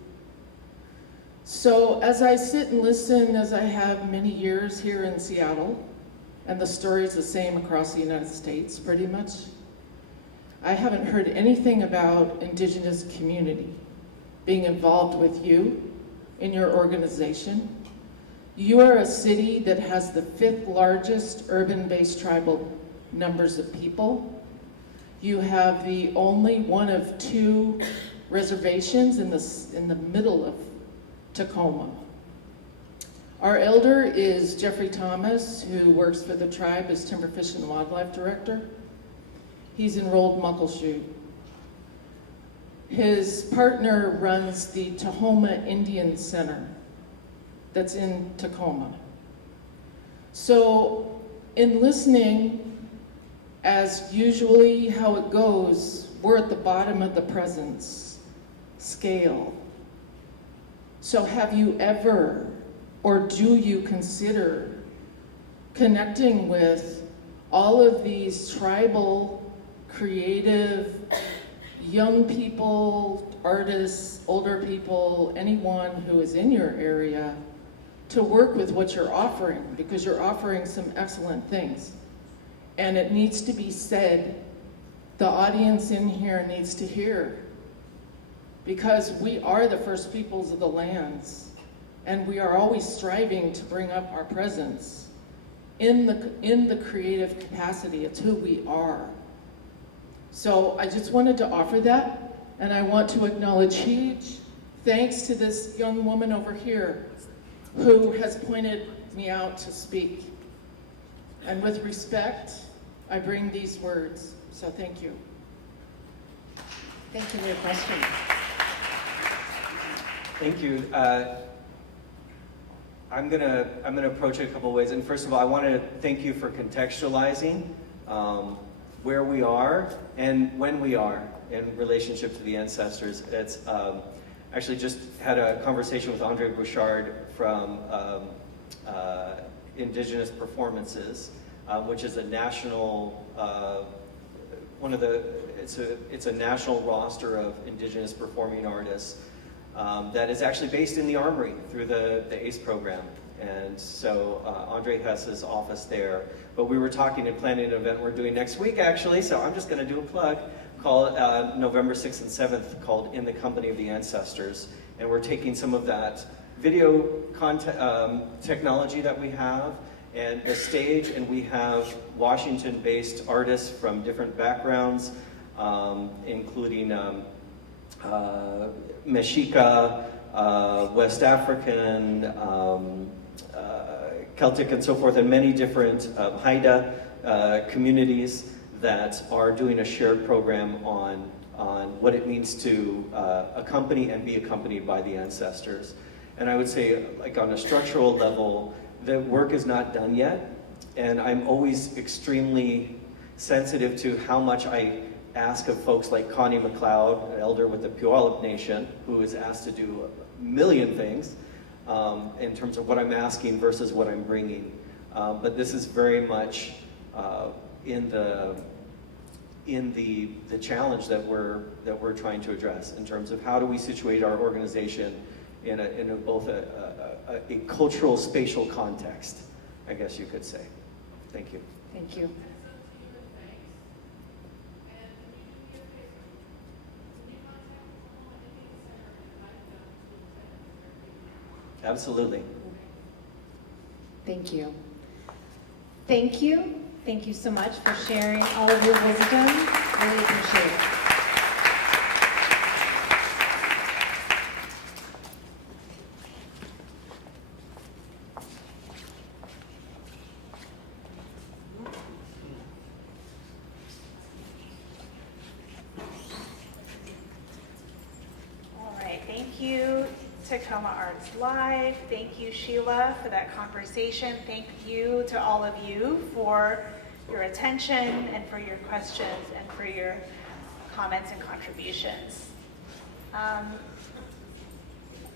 So as I sit and listen, as I have many years here in Seattle, and the story's the same across the United States, pretty much, I haven't heard anything about Indigenous community being involved with you in your organization. You are a city that has the 5th largest urban-based tribal numbers of people. You have the only one of 2 reservations in the middle of Tacoma. Our elder is Jeffrey Thomas, who works for the tribe as Timber Fish and Wildlife Director. He's enrolled Muckleshoot. His partner runs the Tahoma Indian Center that's in Tacoma. So in listening, as usually how it goes, we're at the bottom of the presence scale. So have you ever, or do you consider connecting with all of these tribal, creative, young people, artists, older people, anyone who is in your area, to work with what you're offering, because you're offering some excellent things. And it needs to be said, the audience in here needs to hear, because we are the first peoples of the lands, and we are always striving to bring up our presence in the creative capacity. It's who we are. So I just wanted to offer that, and I want to acknowledge huge thanks to this young woman over here who has pointed me out to speak. And with respect, I bring these words, so thank you. Thank you for your question. Thank you. I'm gonna approach it a couple of ways. And first of all, I want to thank you for contextualizing where we are and when we are in relationship to the ancestors. It's actually just had a conversation with Andre Bouchard from Indigenous Performances, which is a national it's a national roster of Indigenous performing artists that is actually based in the Armory through the ACE program. And so Andre has his office there. But we were talking and planning an event we're doing next week, actually, so I'm just going to do a plug, called November 6th and 7th, called In the Company of the Ancestors. And we're taking some of that video content, technology that we have and the stage, and we have Washington-based artists from different backgrounds, including Mexica, West African, Celtic and so forth, and many different Haida communities that are doing a shared program on what it means to accompany and be accompanied by the ancestors. And I would say, like on a structural level, the work is not done yet, and I'm always extremely sensitive to how much I ask of folks like Connie McLeod, an elder with the Puyallup Nation, who is asked to do a million things in terms of what I'm asking versus what I'm bringing. But this is very much in the challenge that we're trying to address in terms of how do we situate our organization in both a cultural spatial context, I guess you could say. Thank you. Thank you. Absolutely. Thank you. Thank you. Thank you so much for sharing all of your wisdom. Really appreciate it. All right, thank you, Tacoma Arts Live. Thank you, Sheila, for that conversation. Thank you to all of you for your attention and for your questions and for your comments and contributions.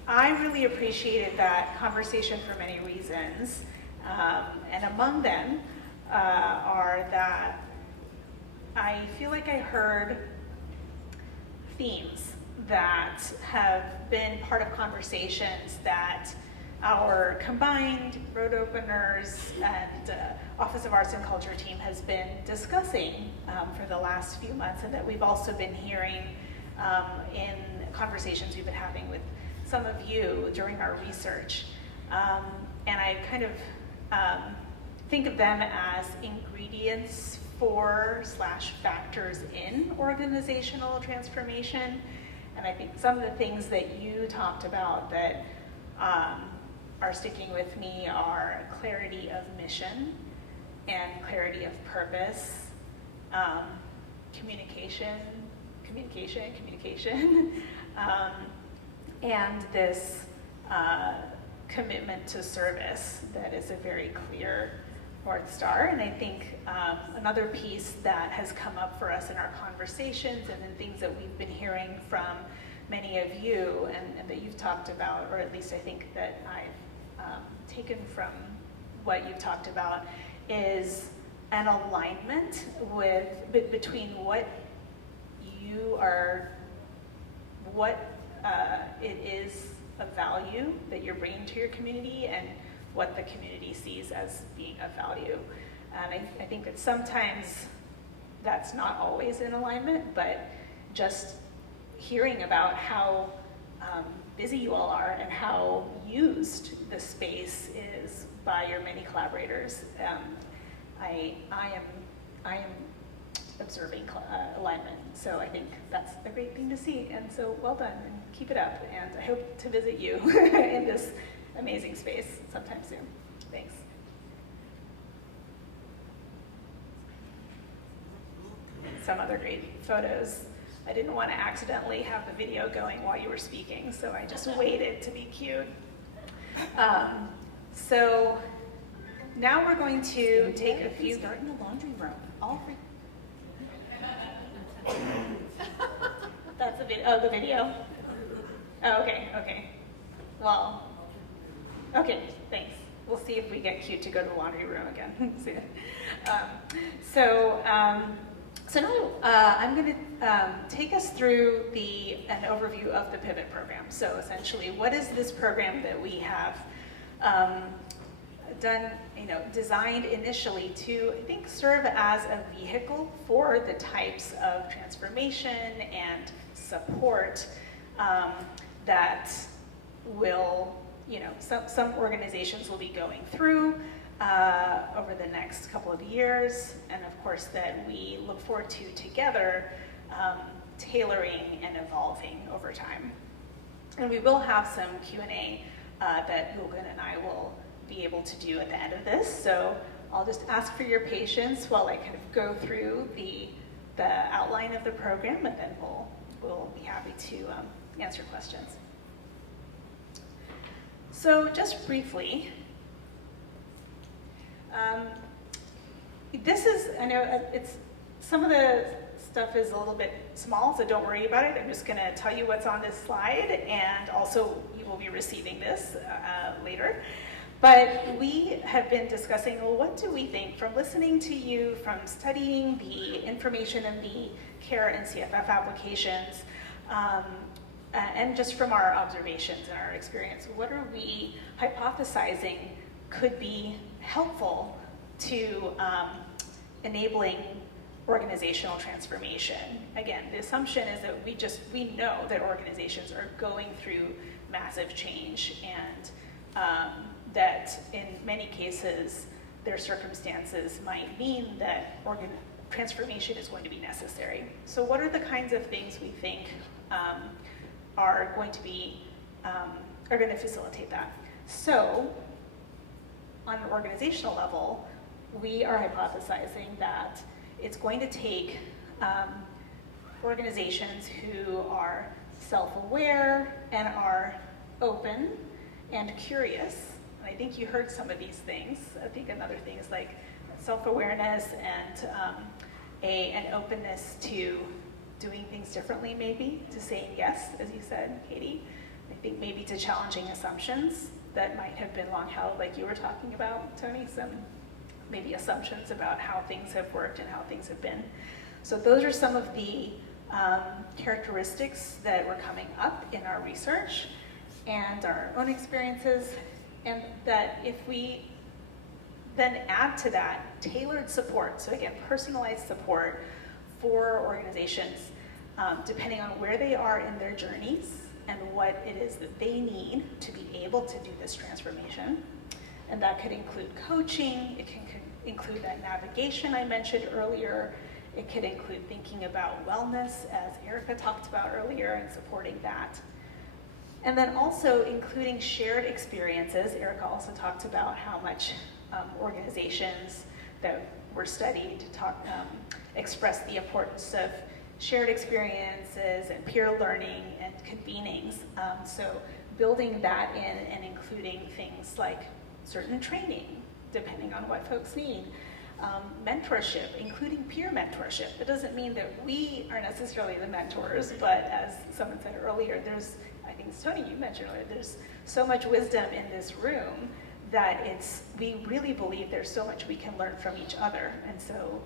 I really appreciated that conversation for many reasons, and among them are that I feel like I heard themes that have been part of conversations that our combined Road Openers and Office of Arts and Culture team has been discussing for the last few months, and that we've also been hearing in conversations we've been having with some of you during our research. And I kind of think of them as ingredients for / factors in organizational transformation. And I think some of the things that you talked about that are sticking with me are clarity of mission and clarity of purpose, communication, and this commitment to service that is a very clear North Star. And I think another piece that has come up for us in our conversations and in things that we've been hearing from many of you and that you've talked about, or at least I think that I've taken from what you've talked about, is an alignment between what you are, what it is of value that you're bringing to your community and what the community sees as being of value. And I think that sometimes that's not always in alignment, but just hearing about how busy you all are and how used the space is by your many collaborators, I am observing alignment. So I think that's a great thing to see. And so well done, and keep it up. And I hope to visit you in this amazing space sometime soon. Thanks. Some other great photos. I didn't want to accidentally have the video going while you were speaking, so I just waited to be cute. So now we're going to take a few. Start in the laundry room. All free. That's the video. Oh, okay. Well, okay, thanks. We'll see if we get cute to go to the laundry room again. So now I'm going to take us through an overview of the Pivot program. So essentially, what is this program that we have done, designed initially to, I think, serve as a vehicle for the types of transformation and support that will, some organizations will be going through over the next couple of years, and of course that we look forward to together tailoring and evolving over time. And we will have some Q&A that Gulgun and I will be able to do at the end of this. So I'll just ask for your patience while I kind of go through the outline of the program, and then we'll be happy to answer questions. So just briefly, this is, I know some of the stuff is a little bit small, so don't worry about it. I'm just going to tell you what's on this slide, and also you will be receiving this later. But we have been discussing, well, what do we think from listening to you, from studying the information in the CARE and CFF applications, and just from our observations and our experience, what are we hypothesizing could be helpful to enabling organizational transformation? Again, the assumption is that we know that organizations are going through massive change, and that in many cases their circumstances might mean that transformation is going to be necessary. So what are the kinds of things we think are going to facilitate that? So on an organizational level, we are hypothesizing that it's going to take organizations who are self-aware and are open and curious. And I think you heard some of these things. I think another thing is like self-awareness and an openness to doing things differently, maybe, to saying yes, as you said, Katie. I think maybe to challenging assumptions that might have been long held, like you were talking about, Tony, some maybe assumptions about how things have worked and how things have been. So those are some of the characteristics that were coming up in our research and our own experiences, and that if we then add to that tailored support, so again, personalized support for organizations, depending on where they are in their journeys and what it is that they need to be able to do this transformation. And that could include coaching, it can include that navigation I mentioned earlier, it could include thinking about wellness, as Erica talked about earlier, and supporting that. And then also including shared experiences. Erica also talked about how much organizations that were studied express the importance of shared experiences and peer learning and convenings. So building that in and including things like certain training, depending on what folks need. Mentorship, including peer mentorship. It doesn't mean that we are necessarily the mentors, but as someone said earlier, I think it's Tony, you mentioned earlier, there's so much wisdom in this room that we really believe there's so much we can learn from each other. And so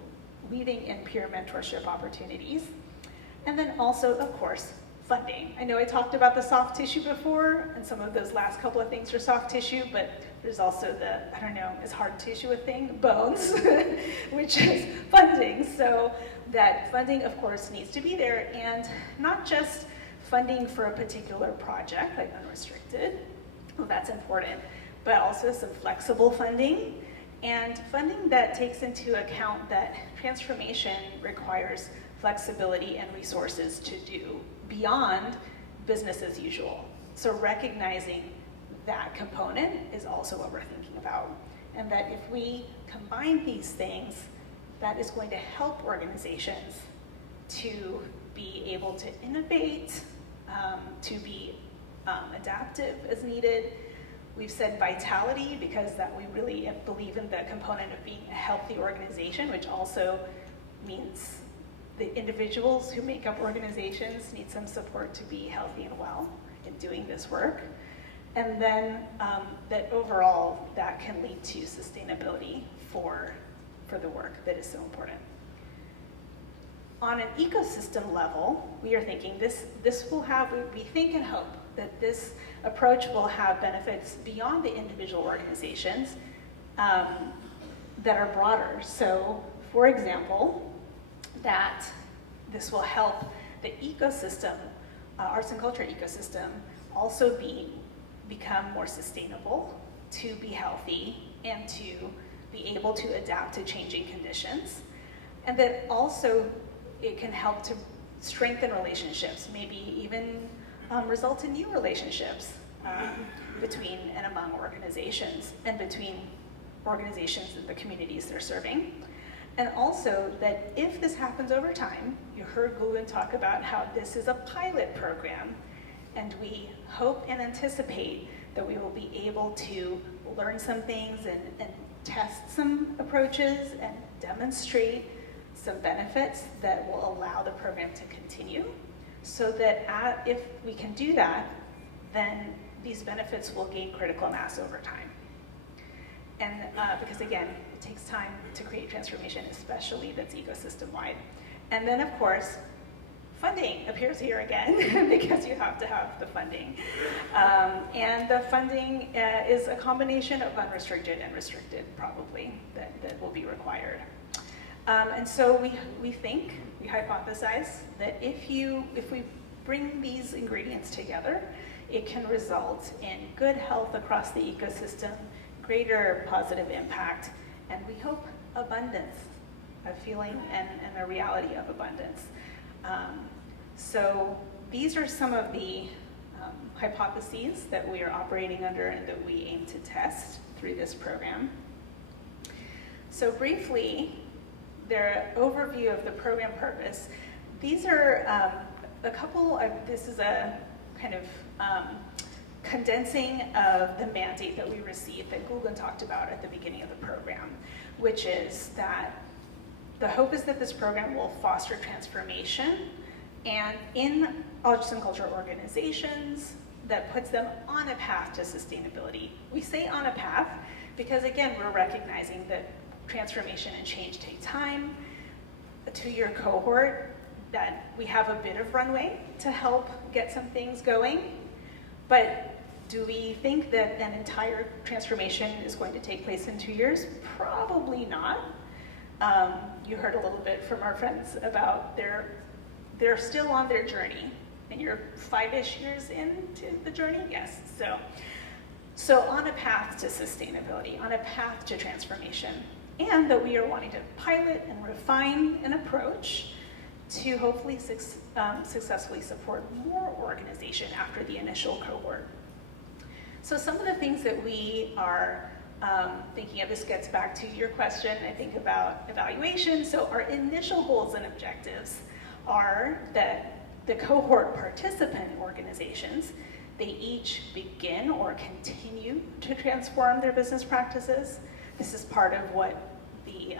leading in peer mentorship opportunities. And then also, of course, funding. I know I talked about the soft tissue before, and some of those last couple of things are soft tissue, but there's also is hard tissue a thing? Bones, which is funding. So that funding, of course, needs to be there, and not just funding for a particular project, like unrestricted, well, that's important, but also some flexible funding, and funding that takes into account that transformation requires flexibility and resources to do beyond business as usual. So recognizing that component is also what we're thinking about. And that if we combine these things, that is going to help organizations to be able to innovate, to be adaptive as needed. We've said vitality because that we really believe in the component of being a healthy organization, which also means the individuals who make up organizations need some support to be healthy and well in doing this work. And then that overall, that can lead to sustainability for the work that is so important. On an ecosystem level, we are thinking this will have, we think and hope that this approach will have benefits beyond the individual organizations that are broader. So, for example, that this will help the ecosystem, arts and culture ecosystem, also become more sustainable, to be healthy, and to be able to adapt to changing conditions. And that also it can help to strengthen relationships, maybe even result in new relationships between and among organizations, and between organizations and the communities they're serving. And also that if this happens over time, you heard Gulin talk about how this is a pilot program, and we hope and anticipate that we will be able to learn some things and test some approaches and demonstrate some benefits that will allow the program to continue, so that if we can do that, then these benefits will gain critical mass over time. And because again, it takes time to create transformation, especially that's ecosystem-wide. And then of course, funding appears here again because you have to have the funding. And the funding is a combination of unrestricted and restricted, probably, that will be required. And so we hypothesize that if we bring these ingredients together, it can result in good health across the ecosystem, greater positive impact, and we hope abundance, a feeling and a reality of abundance. So these are some of the hypotheses that we are operating under and that we aim to test through this program. So briefly, their overview of the program purpose. These are a couple of, this is a kind of condensing of the mandate that we received that Gulgun talked about at the beginning of the program, which is that the hope is that this program will foster transformation and in arts and culture organizations that puts them on a path to sustainability. We say on a path because, again, we're recognizing that transformation and change take time. A 2-year cohort, that we have a bit of runway to help get some things going. But do we think that an entire transformation is going to take place in 2 years? Probably not. You heard a little bit from our friends about they're still on their journey, and you're 5-ish years into the journey? Yes. So on a path to sustainability, on a path to transformation, and that we are wanting to pilot and refine an approach to hopefully successfully support more organization after the initial cohort. So some of the things that we are thinking of, this gets back to your question, I think, about evaluation. So our initial goals and objectives are that the cohort participant organizations, they each begin or continue to transform their business practices. This is part of what the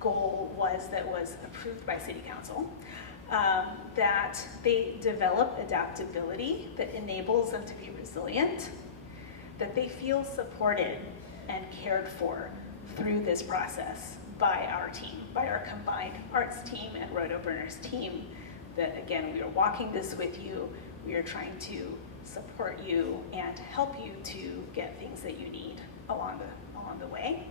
goal was that was approved by City Council. That they develop adaptability that enables them to be resilient, that they feel supported and cared for through this process by our team, by our combined arts team and Road Openers team, that again, we are walking this with you, we are trying to support you and help you to get things that you need along the way.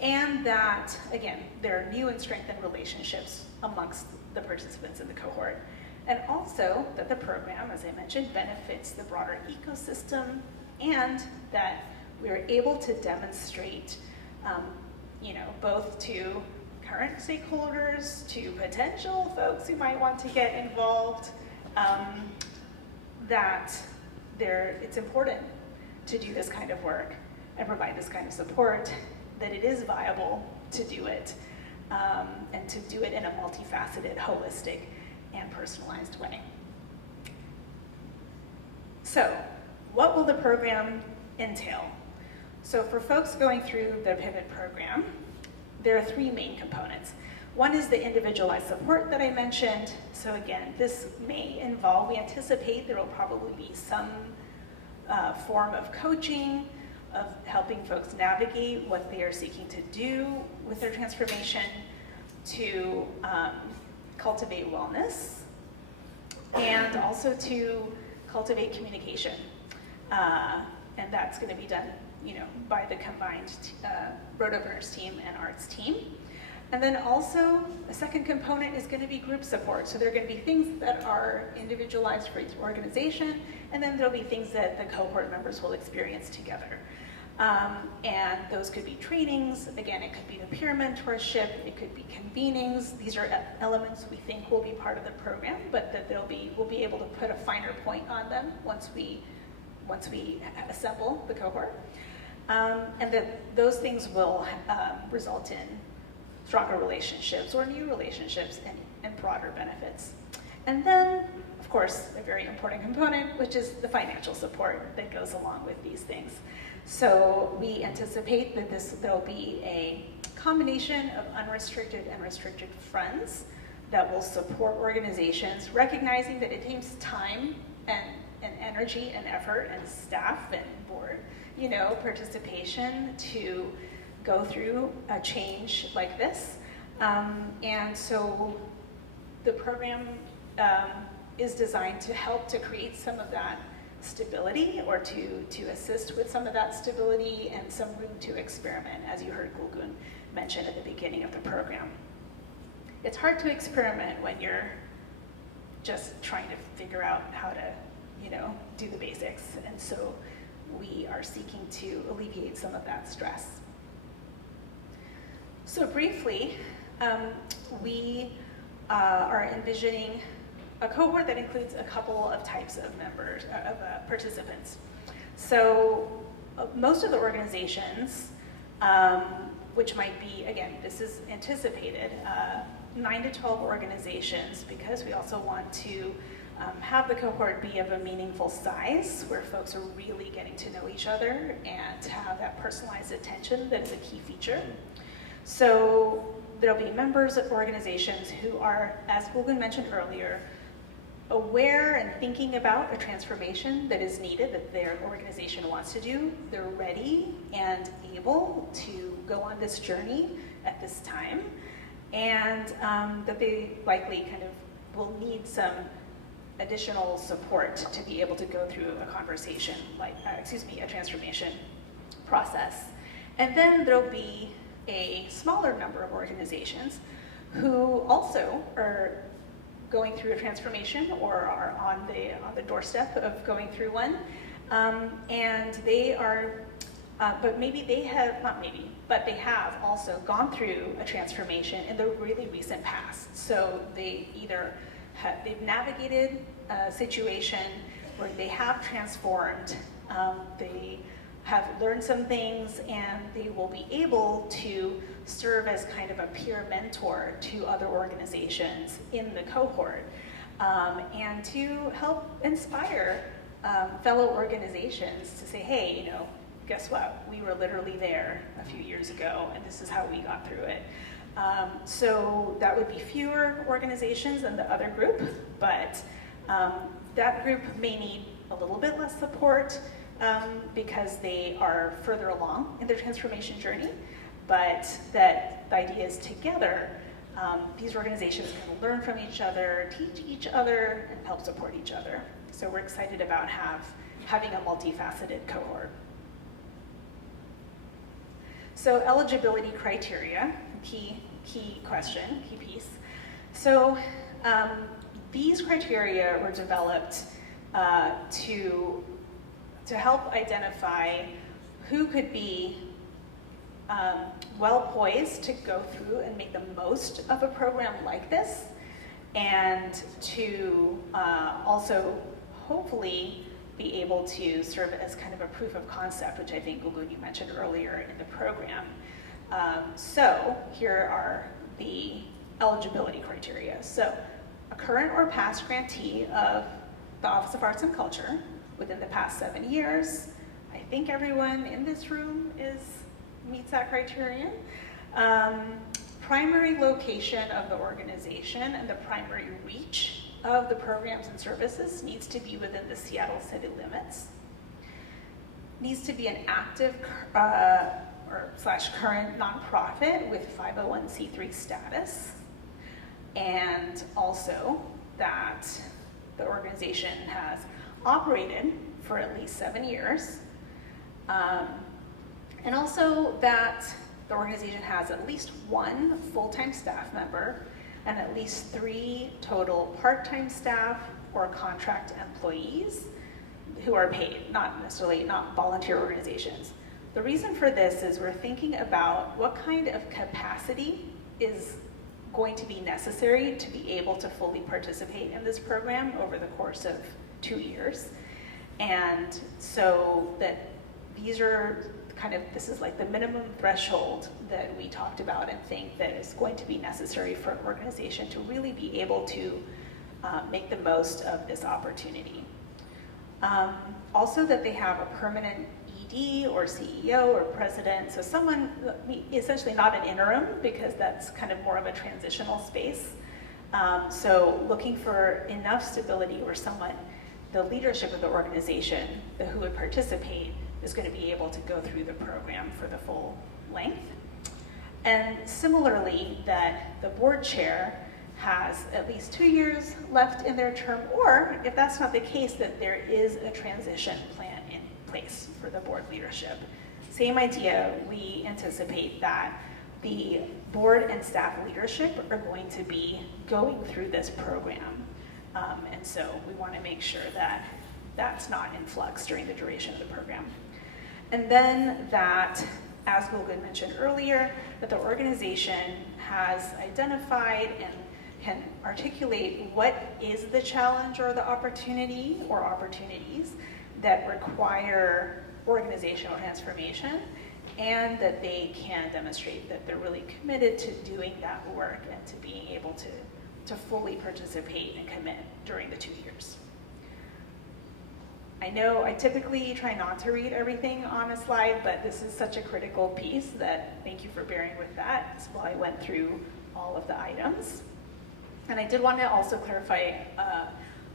And that, again, there are new and strengthened relationships amongst the participants in the cohort. And also that the program, as I mentioned, benefits the broader ecosystem, and that we're able to demonstrate, both to current stakeholders, to potential folks who might want to get involved, that it's important to do this kind of work and provide this kind of support, that it is viable to do it, and to do it in a multifaceted, holistic, and personalized way. So, what will the program entail? So for folks going through the Pivot program, there are 3 main components. One is the individualized support that I mentioned. So again, this may involve, we anticipate there will probably be some form of coaching, of helping folks navigate what they are seeking to do with their transformation, to cultivate wellness, and also to cultivate communication. And that's going to be done, by the combined Road Openers team and arts team. And then also, a second component is going to be group support. So there are going to be things that are individualized for each organization, and then there'll be things that the cohort members will experience together. And those could be trainings. Again, it could be the peer mentorship. It could be convenings. These are elements we think will be part of the program, but that we'll be able to put a finer point on them once we assemble the cohort. And that those things will result in stronger relationships or new relationships and broader benefits. And then, of course, a very important component, which is the financial support that goes along with these things. So we anticipate that there'll be a combination of unrestricted and restricted funds that will support organizations, recognizing that it takes time and energy and effort and staff and board, participation to go through a change like this. And so the program is designed to help to create some of that stability, or to assist with some of that stability and some room to experiment, as you heard Gulgun mention at the beginning of the program. It's hard to experiment when you're just trying to figure out how to, do the basics. And so we are seeking to alleviate some of that stress. So briefly, we are envisioning a cohort that includes a couple of types of members, participants. So most of the organizations, which might be, again, this is anticipated, 9 to 12 organizations, because we also want to have the cohort be of a meaningful size where folks are really getting to know each other and to have that personalized attention that is a key feature. So there'll be members of organizations who are, as Gulgun mentioned earlier, aware and thinking about a transformation that is needed, that their organization wants to do. They're ready and able to go on this journey at this time, and that they likely kind of will need some additional support to be able to go through a conversation, like, a transformation process. And then there'll be a smaller number of organizations who also are going through a transformation or are on the doorstep of going through one, and they are, but they have also gone through a transformation in the really recent past. So they either they've navigated a situation where they have transformed, they have learned some things, and they will be able to serve as kind of a peer mentor to other organizations in the cohort, and to help inspire fellow organizations to say, hey, you know, guess what? We were literally there a few years ago, and this is how we got through it. So that would be fewer organizations than the other group, but that group may need a little bit less support because they are further along in their transformation journey, but that the idea is together, these organizations can learn from each other, teach each other, and help support each other. So we're excited about having a multifaceted cohort. So eligibility criteria, key question, key piece. So these criteria were developed to help identify who could be well poised to go through and make the most of a program like this, and to also hopefully be able to serve as kind of a proof of concept, which I think, Gulgun, you mentioned earlier in the program. So here are the eligibility criteria. So a current or past grantee of the Office of Arts and Culture within the past 7 years. I think everyone in this room meets that criterion. Primary location of the organization and the primary reach of the programs and services needs to be within the Seattle city limits. Needs to be an active / current nonprofit with 501c3 status, and also that the organization has operated for at least 7 years, and also that the organization has at least 1 full-time staff member and at least 3 total part-time staff or contract employees who are paid, not volunteer organizations. The reason for this is we're thinking about what kind of capacity is going to be necessary to be able to fully participate in this program over the course of 2 years. And so that this is like the minimum threshold that we talked about and think that is going to be necessary for an organization to really be able to make the most of this opportunity. Also that they have a permanent ED or CEO or president, so someone, essentially not an interim, because that's kind of more of a transitional space. So looking for enough stability where the leadership of the organization, who would participate, is going to be able to go through the program for the full length. And similarly, that the board chair has at least 2 years left in their term, or if that's not the case, that there is a transition plan in place for the board leadership. Same idea, we anticipate that the board and staff leadership are going to be going through this program. And so we want to make sure that that's not in flux during the duration of the program. And then that, as Gulgun mentioned earlier, that the organization has identified and can articulate what is the challenge or the opportunity or opportunities that require organizational transformation, and that they can demonstrate that they're really committed to doing that work and to being able to to fully participate and commit during the 2 years. I know I typically try not to read everything on a slide, but this is such a critical piece that thank you for bearing with that. That's why I went through all of the items. And I did want to also clarify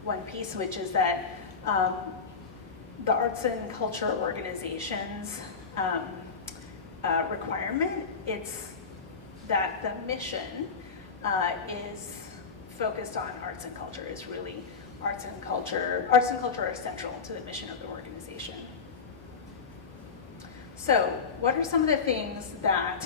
one piece, which is that the arts and culture organizations requirement, it's that the mission is focused on arts and culture, is really arts and culture are central to the mission of the organization. So what are some of the things that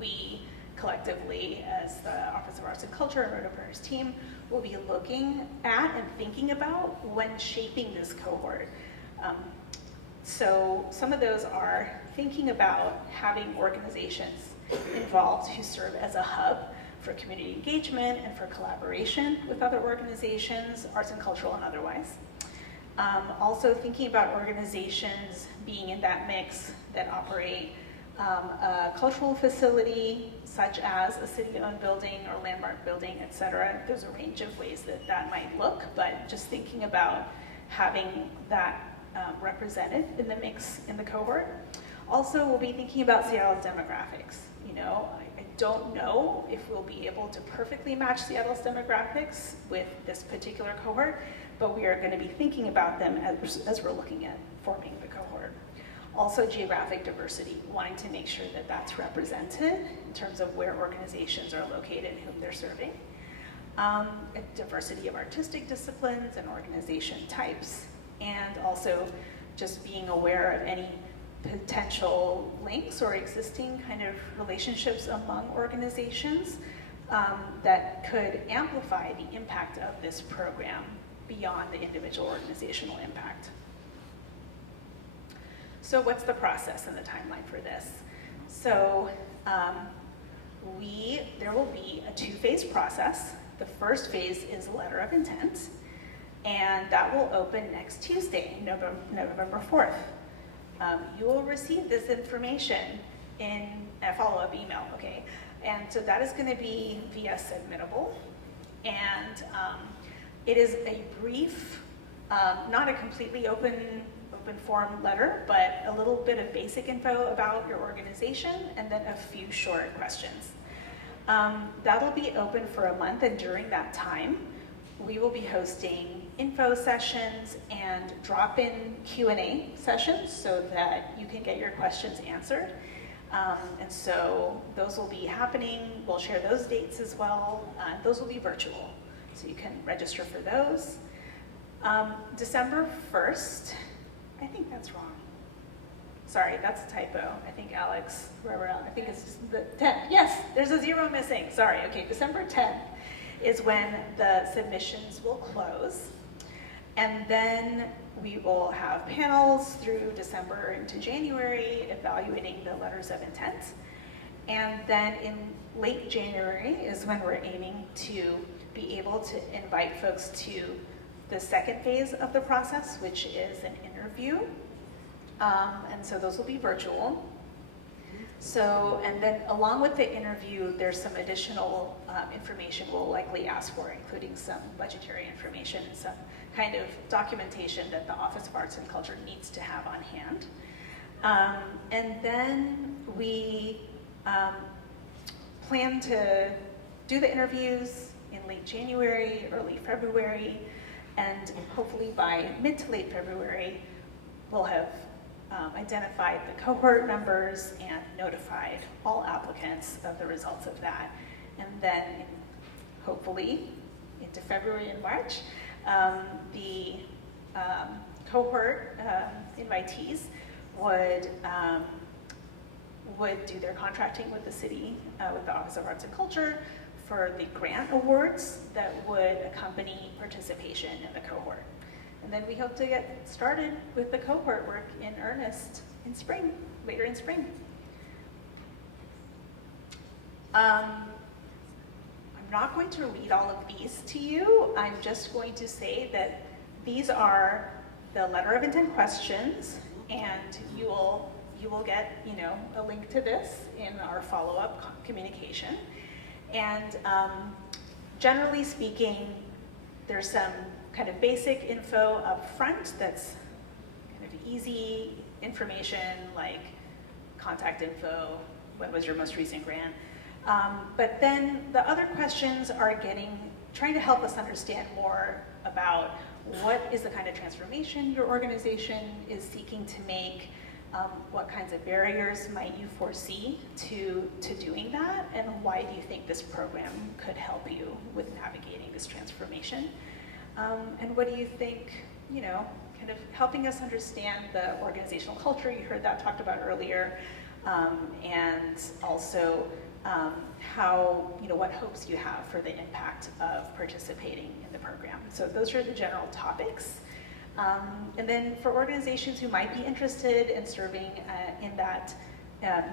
we collectively as the Office of Arts and Culture and Road Openers team will be looking at and thinking about when shaping this cohort? So some of those are thinking about having organizations involved who serve as a hub for community engagement and for collaboration with other organizations, arts and cultural and otherwise. Also thinking about organizations being in that mix that operate a cultural facility, such as a city-owned building or landmark building, et cetera. There's a range of ways that that might look, but just thinking about having that represented in the mix in the cohort. Also, we'll be thinking about Seattle's demographics. You know, I don't know if we'll be able to perfectly match Seattle's demographics with this particular cohort, but we are going to be thinking about them as we're looking at forming the cohort. Also, geographic diversity, wanting to make sure that that's represented in terms of where organizations are located and whom they're serving. A diversity of artistic disciplines and organization types, and also just being aware of any potential links or existing kind of relationships among organizations that could amplify the impact of this program beyond the individual organizational impact. So what's the process and the timeline for this? So there will be a two-phase process. The first phase is letter of intent, and that will open next Tuesday, November 4th. You will receive this information in a follow-up email, okay? And so that is going to be via Submittable. And it is a brief, not a completely open form letter, but a little bit of basic info about your organization and then a few short questions. That'll be open for a month, and during that time, we will be hosting info sessions and drop-in Q&A sessions so that you can get your questions answered. And so those will be happening. We'll share those dates as well. Those will be virtual, so you can register for those. December 1st, I think that's wrong. Sorry, that's a typo. I think Alex, wherever else, I think it's just the 10th. Yes, there's a 0 missing. Sorry, okay, December 10th is when the submissions will close. And then we will have panels through December into January evaluating the letters of intent. And then in late January is when we're aiming to be able to invite folks to the second phase of the process, which is an interview. And so those will be virtual. So, and then along with the interview, there's some additional information we'll likely ask for, including some budgetary information and some kind of documentation that the Office of Arts and Culture needs to have on hand. And then we plan to do the interviews in late January, early February, and hopefully by mid to late February, we'll have identified the cohort members and notified all applicants of the results of that. And then hopefully into February and March, the cohort invitees would do their contracting with the city, with the Office of Arts and Culture for the grant awards that would accompany participation in the cohort. And then we hope to get started with the cohort work in earnest in spring, later in spring. I'm not going to read all of these to you. I'm just going to say that these are the letter of intent questions, and you will get, you know, a link to this in our follow-up communication. And Generally speaking, there's some kind of basic info up front that's kind of easy information like contact info, what was your most recent grant. But then the other questions are trying to help us understand more about what is the kind of transformation your organization is seeking to make, what kinds of barriers might you foresee to doing that, and why do you think this program could help you with navigating this transformation? And what do you think, kind of helping us understand the organizational culture, you heard that talked about earlier, and also how, what hopes you have for the impact of participating in the program. So those are the general topics. And then for organizations who might be interested in serving in that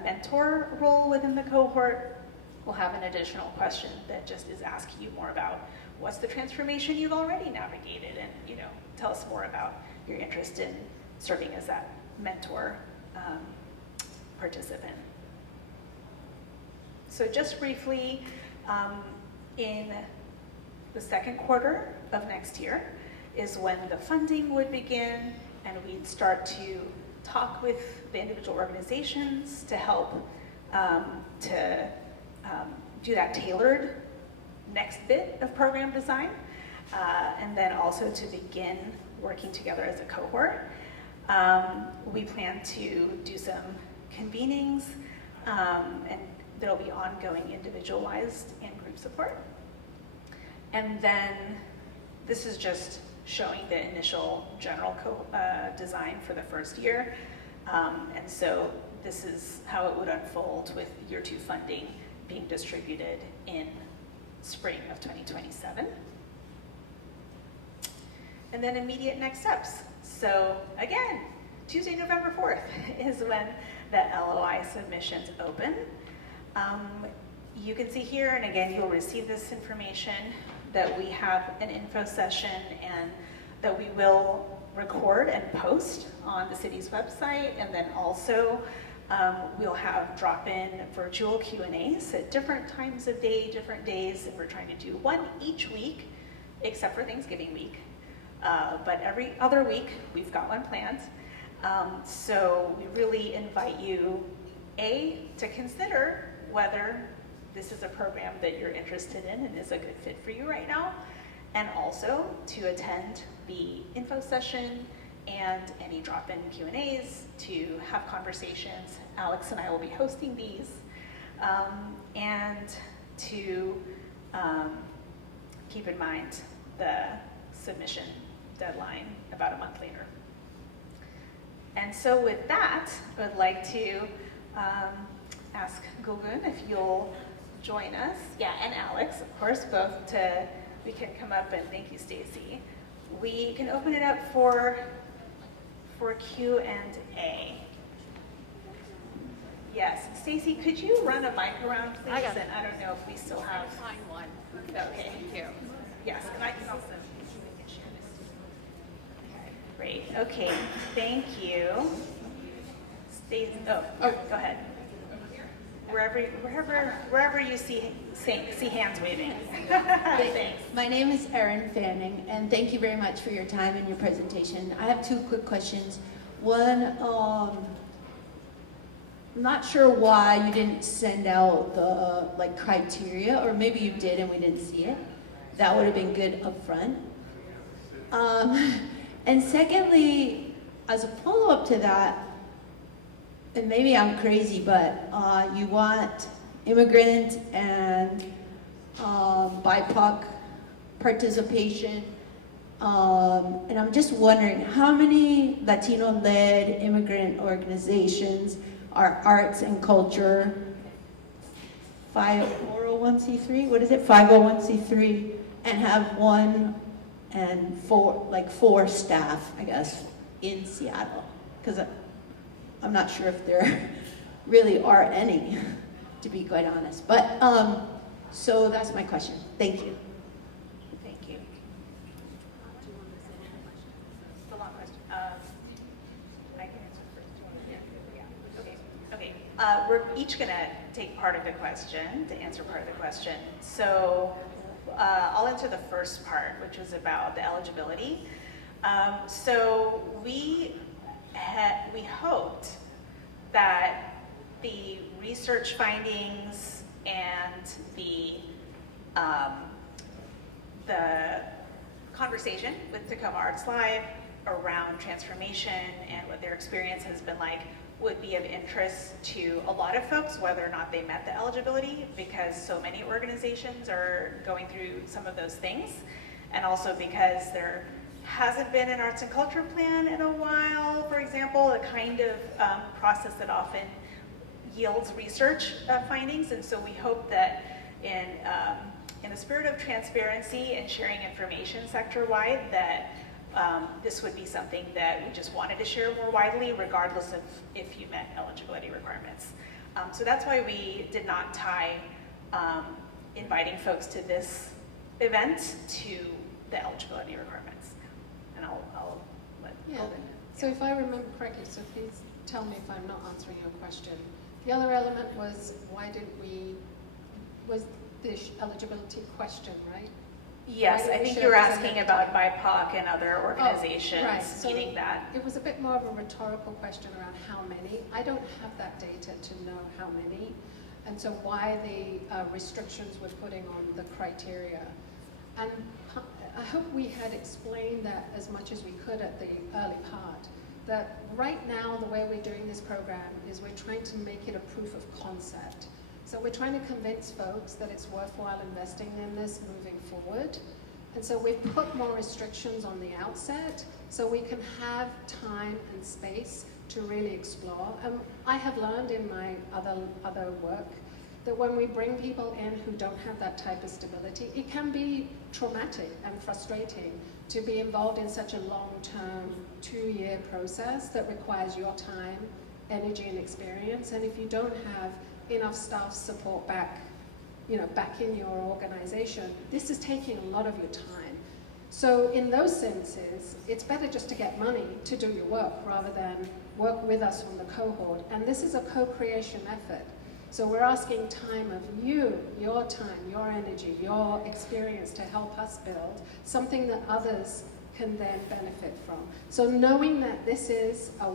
mentor role within the cohort, we'll have an additional question that just is asking you more about what's the transformation you've already navigated, and tell us more about your interest in serving as that mentor participant. So just briefly, in the second quarter of next year is when the funding would begin, and we'd start to talk with the individual organizations to help do that tailored next bit of program design, and then also to begin working together as a cohort. We plan to do some convenings, and there'll be ongoing individualized and group support. And then this is just showing the initial general design for the first year. And so this is how it would unfold with year 2 funding being distributed in spring of 2027. And then immediate next steps. So again, Tuesday, November 4th is when the LOI submissions open. You can see here, and again, you'll receive this information, that we have an info session and that we will record and post on the city's website, and then also we'll have drop-in virtual Q&As at different times of day, different days, and we're trying to do one each week, except for Thanksgiving week. But every other week, we've got one planned. So we really invite you, to consider whether this is a program that you're interested in and is a good fit for you right now, and also to attend the info session and any drop-in Q&As, to have conversations. Alex and I will be hosting these, and to keep in mind the submission deadline about a month later. And so with that, I would like to ask Gulgun if you'll join us. Yeah, and Alex, of course, both we can come up, and thank you, Stacy. We can open it up for Q&A. Yes, Stacy, could you run a mic around, please? I don't know if we still have. Find one. Okay. Thank you. Yes, and I can also. Great. Okay. Thank you. Stacy. Oh, go ahead. Wherever you see hands waving. Thanks. My name is Erin Fanning, and thank you very much for your time and your presentation. I have 2 quick questions. One, I'm not sure why you didn't send out the criteria, or maybe you did and we didn't see it. That would have been good up front. And secondly, as a follow-up to that, and maybe I'm crazy, but you want immigrant and BIPOC participation, and I'm just wondering how many Latino-led immigrant organizations are arts and culture 401c3? What is it? 501c3, and have 1 and 4 staff, I guess, in Seattle, because I'm not sure if there really are any, to be quite honest. But, so that's my question. Thank you. Thank you. It's a long question. I can answer first. Yeah. Okay. We're each going to take part of the question to answer part of the question. So I'll answer the first part, which was about the eligibility. So we hoped that the research findings and the conversation with Tacoma Arts Live around transformation and what their experience has been like would be of interest to a lot of folks, whether or not they met the eligibility, because so many organizations are going through some of those things, and also because there hasn't been an arts and culture plan in a while, for example, the kind of process that often yields research findings. And so we hope that in the spirit of transparency and sharing information sector-wide, that this would be something that we just wanted to share more widely, regardless of if you met eligibility requirements. So that's why we did not tie inviting folks to this event to the eligibility requirements. And I'll let Golden. So if I remember correctly, so please tell me if I'm not answering your question. The other element was, was the eligibility question, right? Yes, I think you were asking about BIPOC and other organizations meeting that. It was a bit more of a rhetorical question around how many. I don't have that data to know how many, and so why the restrictions we're putting on the criteria. And I hope we had explained that as much as we could at the early part, that right now the way we're doing this program is we're trying to make it a proof of concept. So we're trying to convince folks that it's worthwhile investing in this moving forward. And so we've put more restrictions on the outset so we can have time and space to really explore. And I have learned in my other work that when we bring people in who don't have that type of stability, it can be traumatic and frustrating to be involved in such a long-term 2-year process that requires your time, energy, and experience. And if you don't have enough staff support back in your organization, this is taking a lot of your time. So in those senses, it's better just to get money to do your work rather than work with us on the cohort. And this is a co-creation effort. So we're asking time of you, your time, your energy, your experience to help us build something that others can then benefit from. So knowing that this is a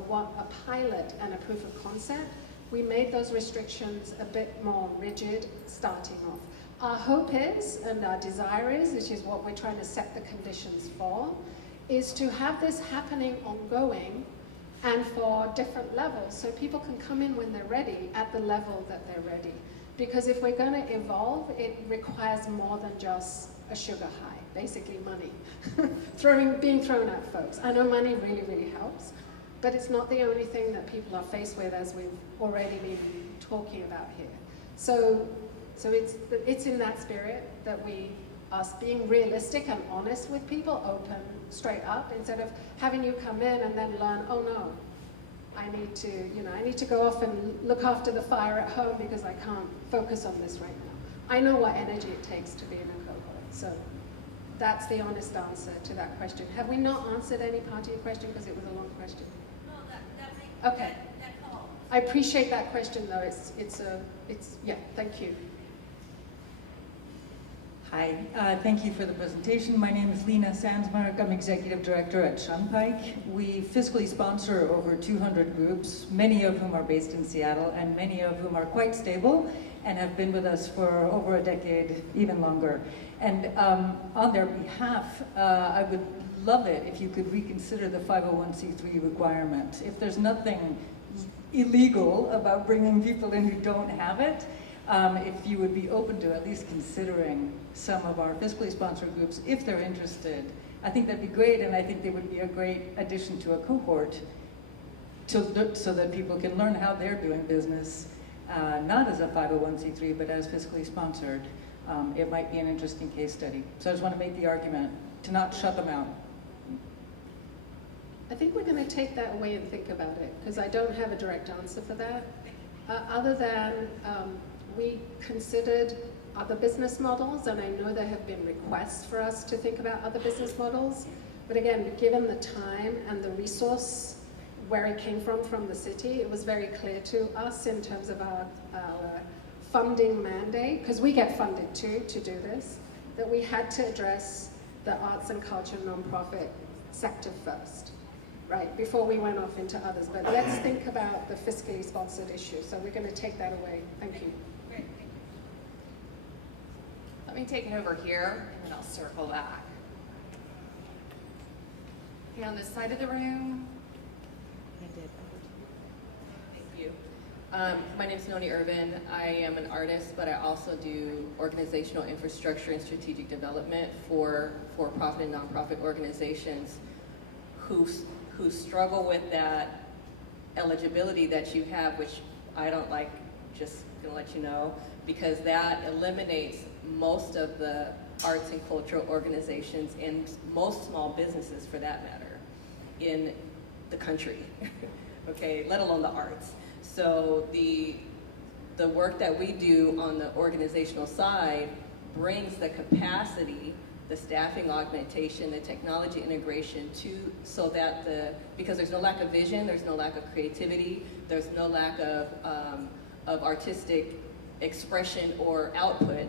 pilot and a proof of concept, we made those restrictions a bit more rigid starting off. Our hope is, and our desire is, which is what we're trying to set the conditions for, is to have this happening ongoing and for different levels, so people can come in when they're ready at the level that they're ready. Because if we're going to evolve, it requires more than just a sugar high, basically money, being thrown at folks. I know money really, really helps, but it's not the only thing that people are faced with, as we've already been talking about here. So it's in that spirit that we are being realistic and honest with people, open, straight up, instead of having you come in and then learn, oh no, I need to go off and look after the fire at home because I can't focus on this right now. I know what energy it takes to be in a cohort. So that's the honest answer to that question. Have we not answered any part of your question because it was a long question? No, that makes okay. That helps. I appreciate that question though. Yeah, thank you. Hi, thank you for the presentation. My name is Lena Sandsmark. I'm Executive Director at Shunpike. We fiscally sponsor over 200 groups, many of whom are based in Seattle and many of whom are quite stable and have been with us for over a decade, even longer. And on their behalf, I would love it if you could reconsider the 501c3 requirement. If there's nothing illegal about bringing people in who don't have it, if you would be open to at least considering some of our fiscally sponsored groups, if they're interested. I think that'd be great, and I think they would be a great addition to a cohort so that people can learn how they're doing business, not as a 501c3, but as fiscally sponsored. It might be an interesting case study. So I just want to make the argument to not shut them out. I think we're going to take that away and think about it, because I don't have a direct answer for that. Other than we considered other business models, and I know there have been requests for us to think about other business models. But again, given the time and the resource where it came from the city, it was very clear to us in terms of our funding mandate, because we get funded too to do this, that we had to address the arts and culture nonprofit sector first, right, before we went off into others. But let's think about the fiscally sponsored issue. So we're going to take that away. Thank you. Great, thank you. Let me take it over here, and then I'll circle back. Okay, on this side of the room. Thank you. My name is Noni Irvin. I am an artist, but I also do organizational infrastructure and strategic development for for-profit and nonprofit organizations who struggle with that eligibility that you have, which I don't like, just gonna let you know, because that eliminates most of the arts and cultural organizations and most small businesses, for that matter, in the country, okay, let alone the arts. So the work that we do on the organizational side brings the capacity, the staffing augmentation, the technology integration so that because there's no lack of vision, there's no lack of creativity, there's no lack of artistic expression or output.